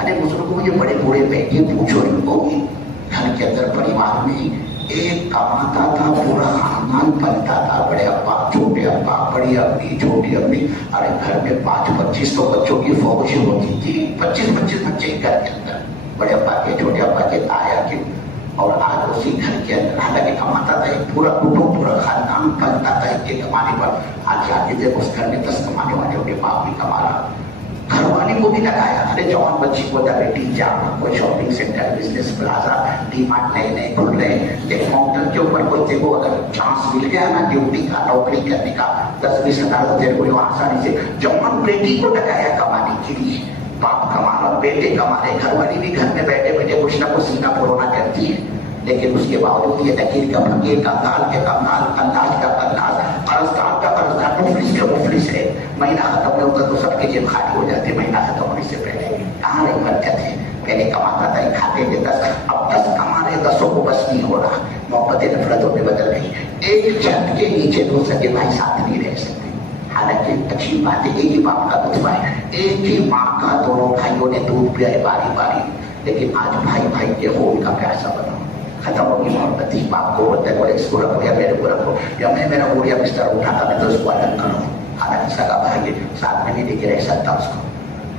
ارے بزرگوں یہ بڑے بوڑھے بیٹھے پوچھو ان کو، گھر کے اندر پریوار میں ایک کماتا تھا، پورا خاندان پلتا تھا، بڑے ابا، چھوٹے ابا، بڑی امی، چھوٹی امی. ارے گھر میں 25-25 بچوں کی فوج ہوتی تھی، 25-25 بچے گھر کے اندر، بڑے ابا کے، چھوٹے ابا کے، تایا کے. اور آج اسی گھر کے اندر حالانکہ کماتا تھا، ایک پورا کنبہ، پورا خاندان پلتا تھا ایک کے کمانے پر. آج جا کے دیکھو اس گھر میں 10 کمانے والوں کے باپ بھی کما رہا، گھر والے کو بھی لگایا. ارے جوان بچی کو دا بیٹی جا، کوئی shopping centre, business plaza, DMart نئے نئے کھل رہے ہیں، ایک ماؤنٹن کے اوپر کوئی دیکھو اگر چانس مل گیا نا ڈیوٹی کا، نوکری کرنے کا، 10-20 ہزار تیرے کو آسانی سے. جوان بیٹی کو لگایا کمانے کے لیے، باپ کما رہا، بیٹے کما رہے، گھر والی بھی گھر میں بیٹھے بیٹھے کچھ نہ کچھ سینہ پرونا کرتی ہے. لیکن اس کے باوجود یہ فقیر کا فقیر، کنگال کے کنگال، قناج کا قناج، قرضدار کا قرضدار، مفلس کا مفلس ہے. مہینہ ختم نہیں ہوتا تو سب کے جیب خالی ہو جاتے مہینہ ختم ہونے سے پہلے. کہاں رہی برکت ہے؟ پہلے کماتا تھا کھاتے تھے 10، اب 10 کما رہے، 10 کو بس نہیں ہو رہا، محبت نفرتوں میں بدل گئی. ایک چھت کے نیچے دو سگے بھائی ساتھ نہیں رہ سکتے. حالانکہ اچھی بات ہے، ایک ہی باپ کا دودھ ہے، ایک ہی ماں کا دونوں بھائیوں نے دودھ پیا ہے باری باری. لیکن آج بھائی بھائی کے خون کا پیاسا بنا، ختم ہوگی محبت. باپ کو بولتے بولے اس کو رکھو یا میرے کو رکھو، یا میں میرا بوڑھیا بستر اٹھاتا میں تو اس کو الگ کروں. حالانکہ سگا بھائی ساتھ میں نہیں لے کے رہ سکتا اس کو.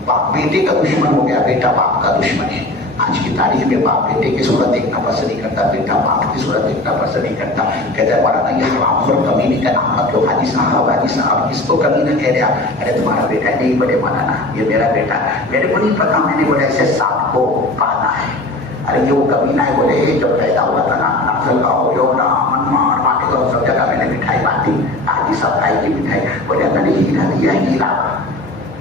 باپ بیٹے کا دشمن ہو گیا، بیٹا باپ کا دشمن ہے. آج کی تاریخ میں باپ بیٹے کی صورت دیکھنا پسند نہیں کرتا، بیٹا باپ کی صورت دیکھنا پسند نہیں کرتا. کہتا ہے مولانا یہ حرام خور کمینے کا نام مت لو. حاجی صاحب کس کو کمینہ کہہ رہا؟ ارے تمہارا بیٹا نہیں بولے مولانا یہ میرا بیٹا ہے. میرے کو نہیں پتا، میں نے بولا ایسے سانپ کو پانا ہے. ارے یہ وہ کمینہ ہے، بولے جب پیدا ہوا تھا نا نافل کا یونا منما اور مانے کا سب جگہ میں نے مٹھائی باندھی. حاجی صاحب کھائی کی مٹھائی، بولے میں نے ہیرا دیا ہے ہیرا.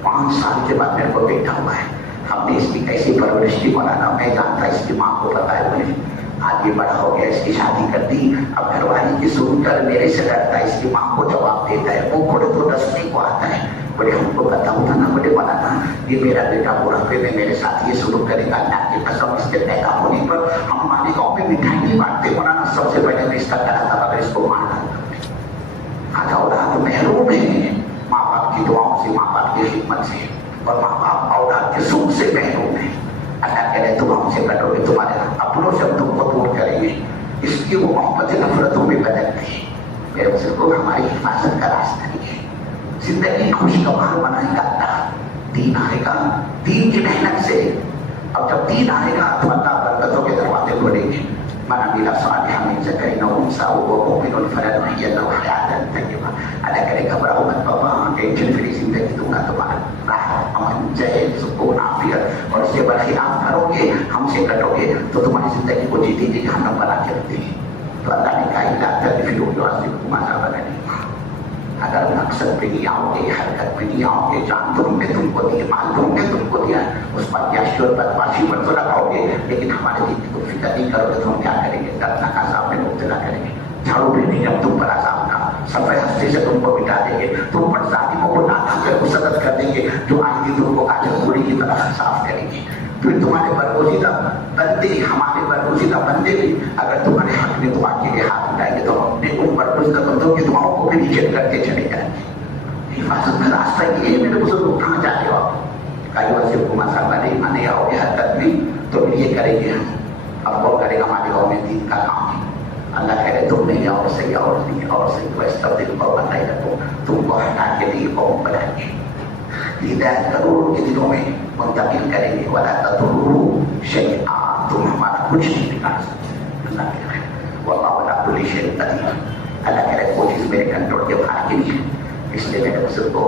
5 سال کے بعد میرے کو بیٹا ہوا ہے. ہم نے اس کی کیسی پرورش کی مولانا میں جانتا، اس کی ماں کو پتا ہے. بولے آج یہ بڑا ہو گیا، اس کی شادی کر دی، اب گھر والی کی سن کر میرے سے ڈرتا ہے، اس کی ماں کو جواب دیتا ہے، وہ کھڑے تو دسنے کو آتا ہے. بولے ہم کو پتا ہوتا نا، بولے مولانا یہ میرا بیٹا بڑھاپے میں میرے ساتھ یہ سلوک کرے گا. اللہ کی قسم اس کے پیدا ہونے پر ہم ہمارے گاؤں میں مٹھائی نہیں بانٹتے مولانا، سب سے پہلے رشتہ کرا تھا مگر اس کو مار ڈالتا. آج اولاد محروم ہے ماں باپ کی دعاؤں سے، ماں باپ کی خدمت سے، اور ماں باپ اولاد کے سکھ سے محروم ہے. اللہ کہہ رہے تم ہم سے کٹو گے، تمہارے اپنوں سے ہم تم کو دور کریں گے. اس کی وہ محبت نفرتوں میں بدل گئی. میرے بزرگوں ہماری حفاظت کا راستہ نہیں ہے. زندگی خوشگوار بنائے گا اللہ، دین آئے گا، دین کی محنت سے. اب جب دین آئے گا تو اللہ برکتوں کے دروازے کھولیں گے. من عمل صالحا من ذکر او انثى وهو مؤمن فلنحيينه حياة طیبہ. اللہ کرے گھبراؤ مت بابا، ٹینشن فری زندگی دوں گا تمہارا، راحت، امن، چین، سکون، عافیت. اور اس کے برخلاف کرو گے، ہم سے کٹو گے تو تمہاری زندگی کو جیتے جی جہنم بنا کے رکھ دیں گے. تو اللہ نے کہا لا تدخلوا يعذبكم عذابا أليما. اگر مقصد پہ نہیں آؤ گے، حرکت پہ نہیں آؤ گے، جان تو ہم نے تم کو دی، مال تو ہم نے تم کو دیا، اس پر عیاشی اور بدماشی پر تو لگاؤ گے، لیکن ہمارے دین کی فکر نہیں کرو گے تو ہم کیا کریں گے؟ دردناک عذاب میں مبتلا کریں گے. جھاڑو بھی نہیں اب تم پر عذاب کا، صفحہ ہستے سے تم کو مٹا دیں گے، تم پر ظالموں کو نادا کر مسلط کر دیں گے، جو آج بھی تم کو کاجل پوری کی طرح صاف کریں گے. پھر تمہارے برگزیدہ بندے ہمارے برگزیدہ بندے بھی اگر تمہارے حق میں دعا کے لیے ہاتھ اٹھائیں گے تو ہم اپنے ان برگزیدہ بندوں کی دعاؤں کو بھی ریجیکٹ کرتے چلے جائیں گے. حفاظت کا راستہ یہ ہے میرے بزرگ. کہاں جا رہے ہو آپ؟ کئی وجہ سے حکومت صاحبہ نہیں مانے آؤ گے حرکت میں تو پھر یہ کریں گے ہم. اب کون کرے گا؟ ہمارے گاؤں میں دین کا کام ہے. اللہ کہہ رہے تم نہیں اور صحیح اور نہیں اور صحیح ویستبدل قوما غیرکم، تم کو ہٹا کے نئی قوم بنائیں گے. ہدایت کروڑوں کے دنوں میں منتقل کریں گے. ولا تضروه شیئا، تم ہمارا کچھ نہیں بگاڑ سکتے. اللہ کہہ رہے واللہ علی کل شیء قدیر. اللہ کہہ رہے کوئی چیز میرے کنٹرول کے باہر کی نہیں ہے، اس لیے میرے بزرگ کو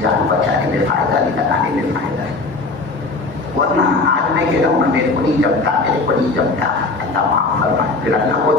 جان بچانے میں فائدہ نہیں، لگانے میں فائدہ ہے. ورنہ آج میں کہہ رہا ہوں میرے کو نہیں جمتا، میرے کو نہیں جمتا. اللہ معاف فرمائے. پھر اللہ کو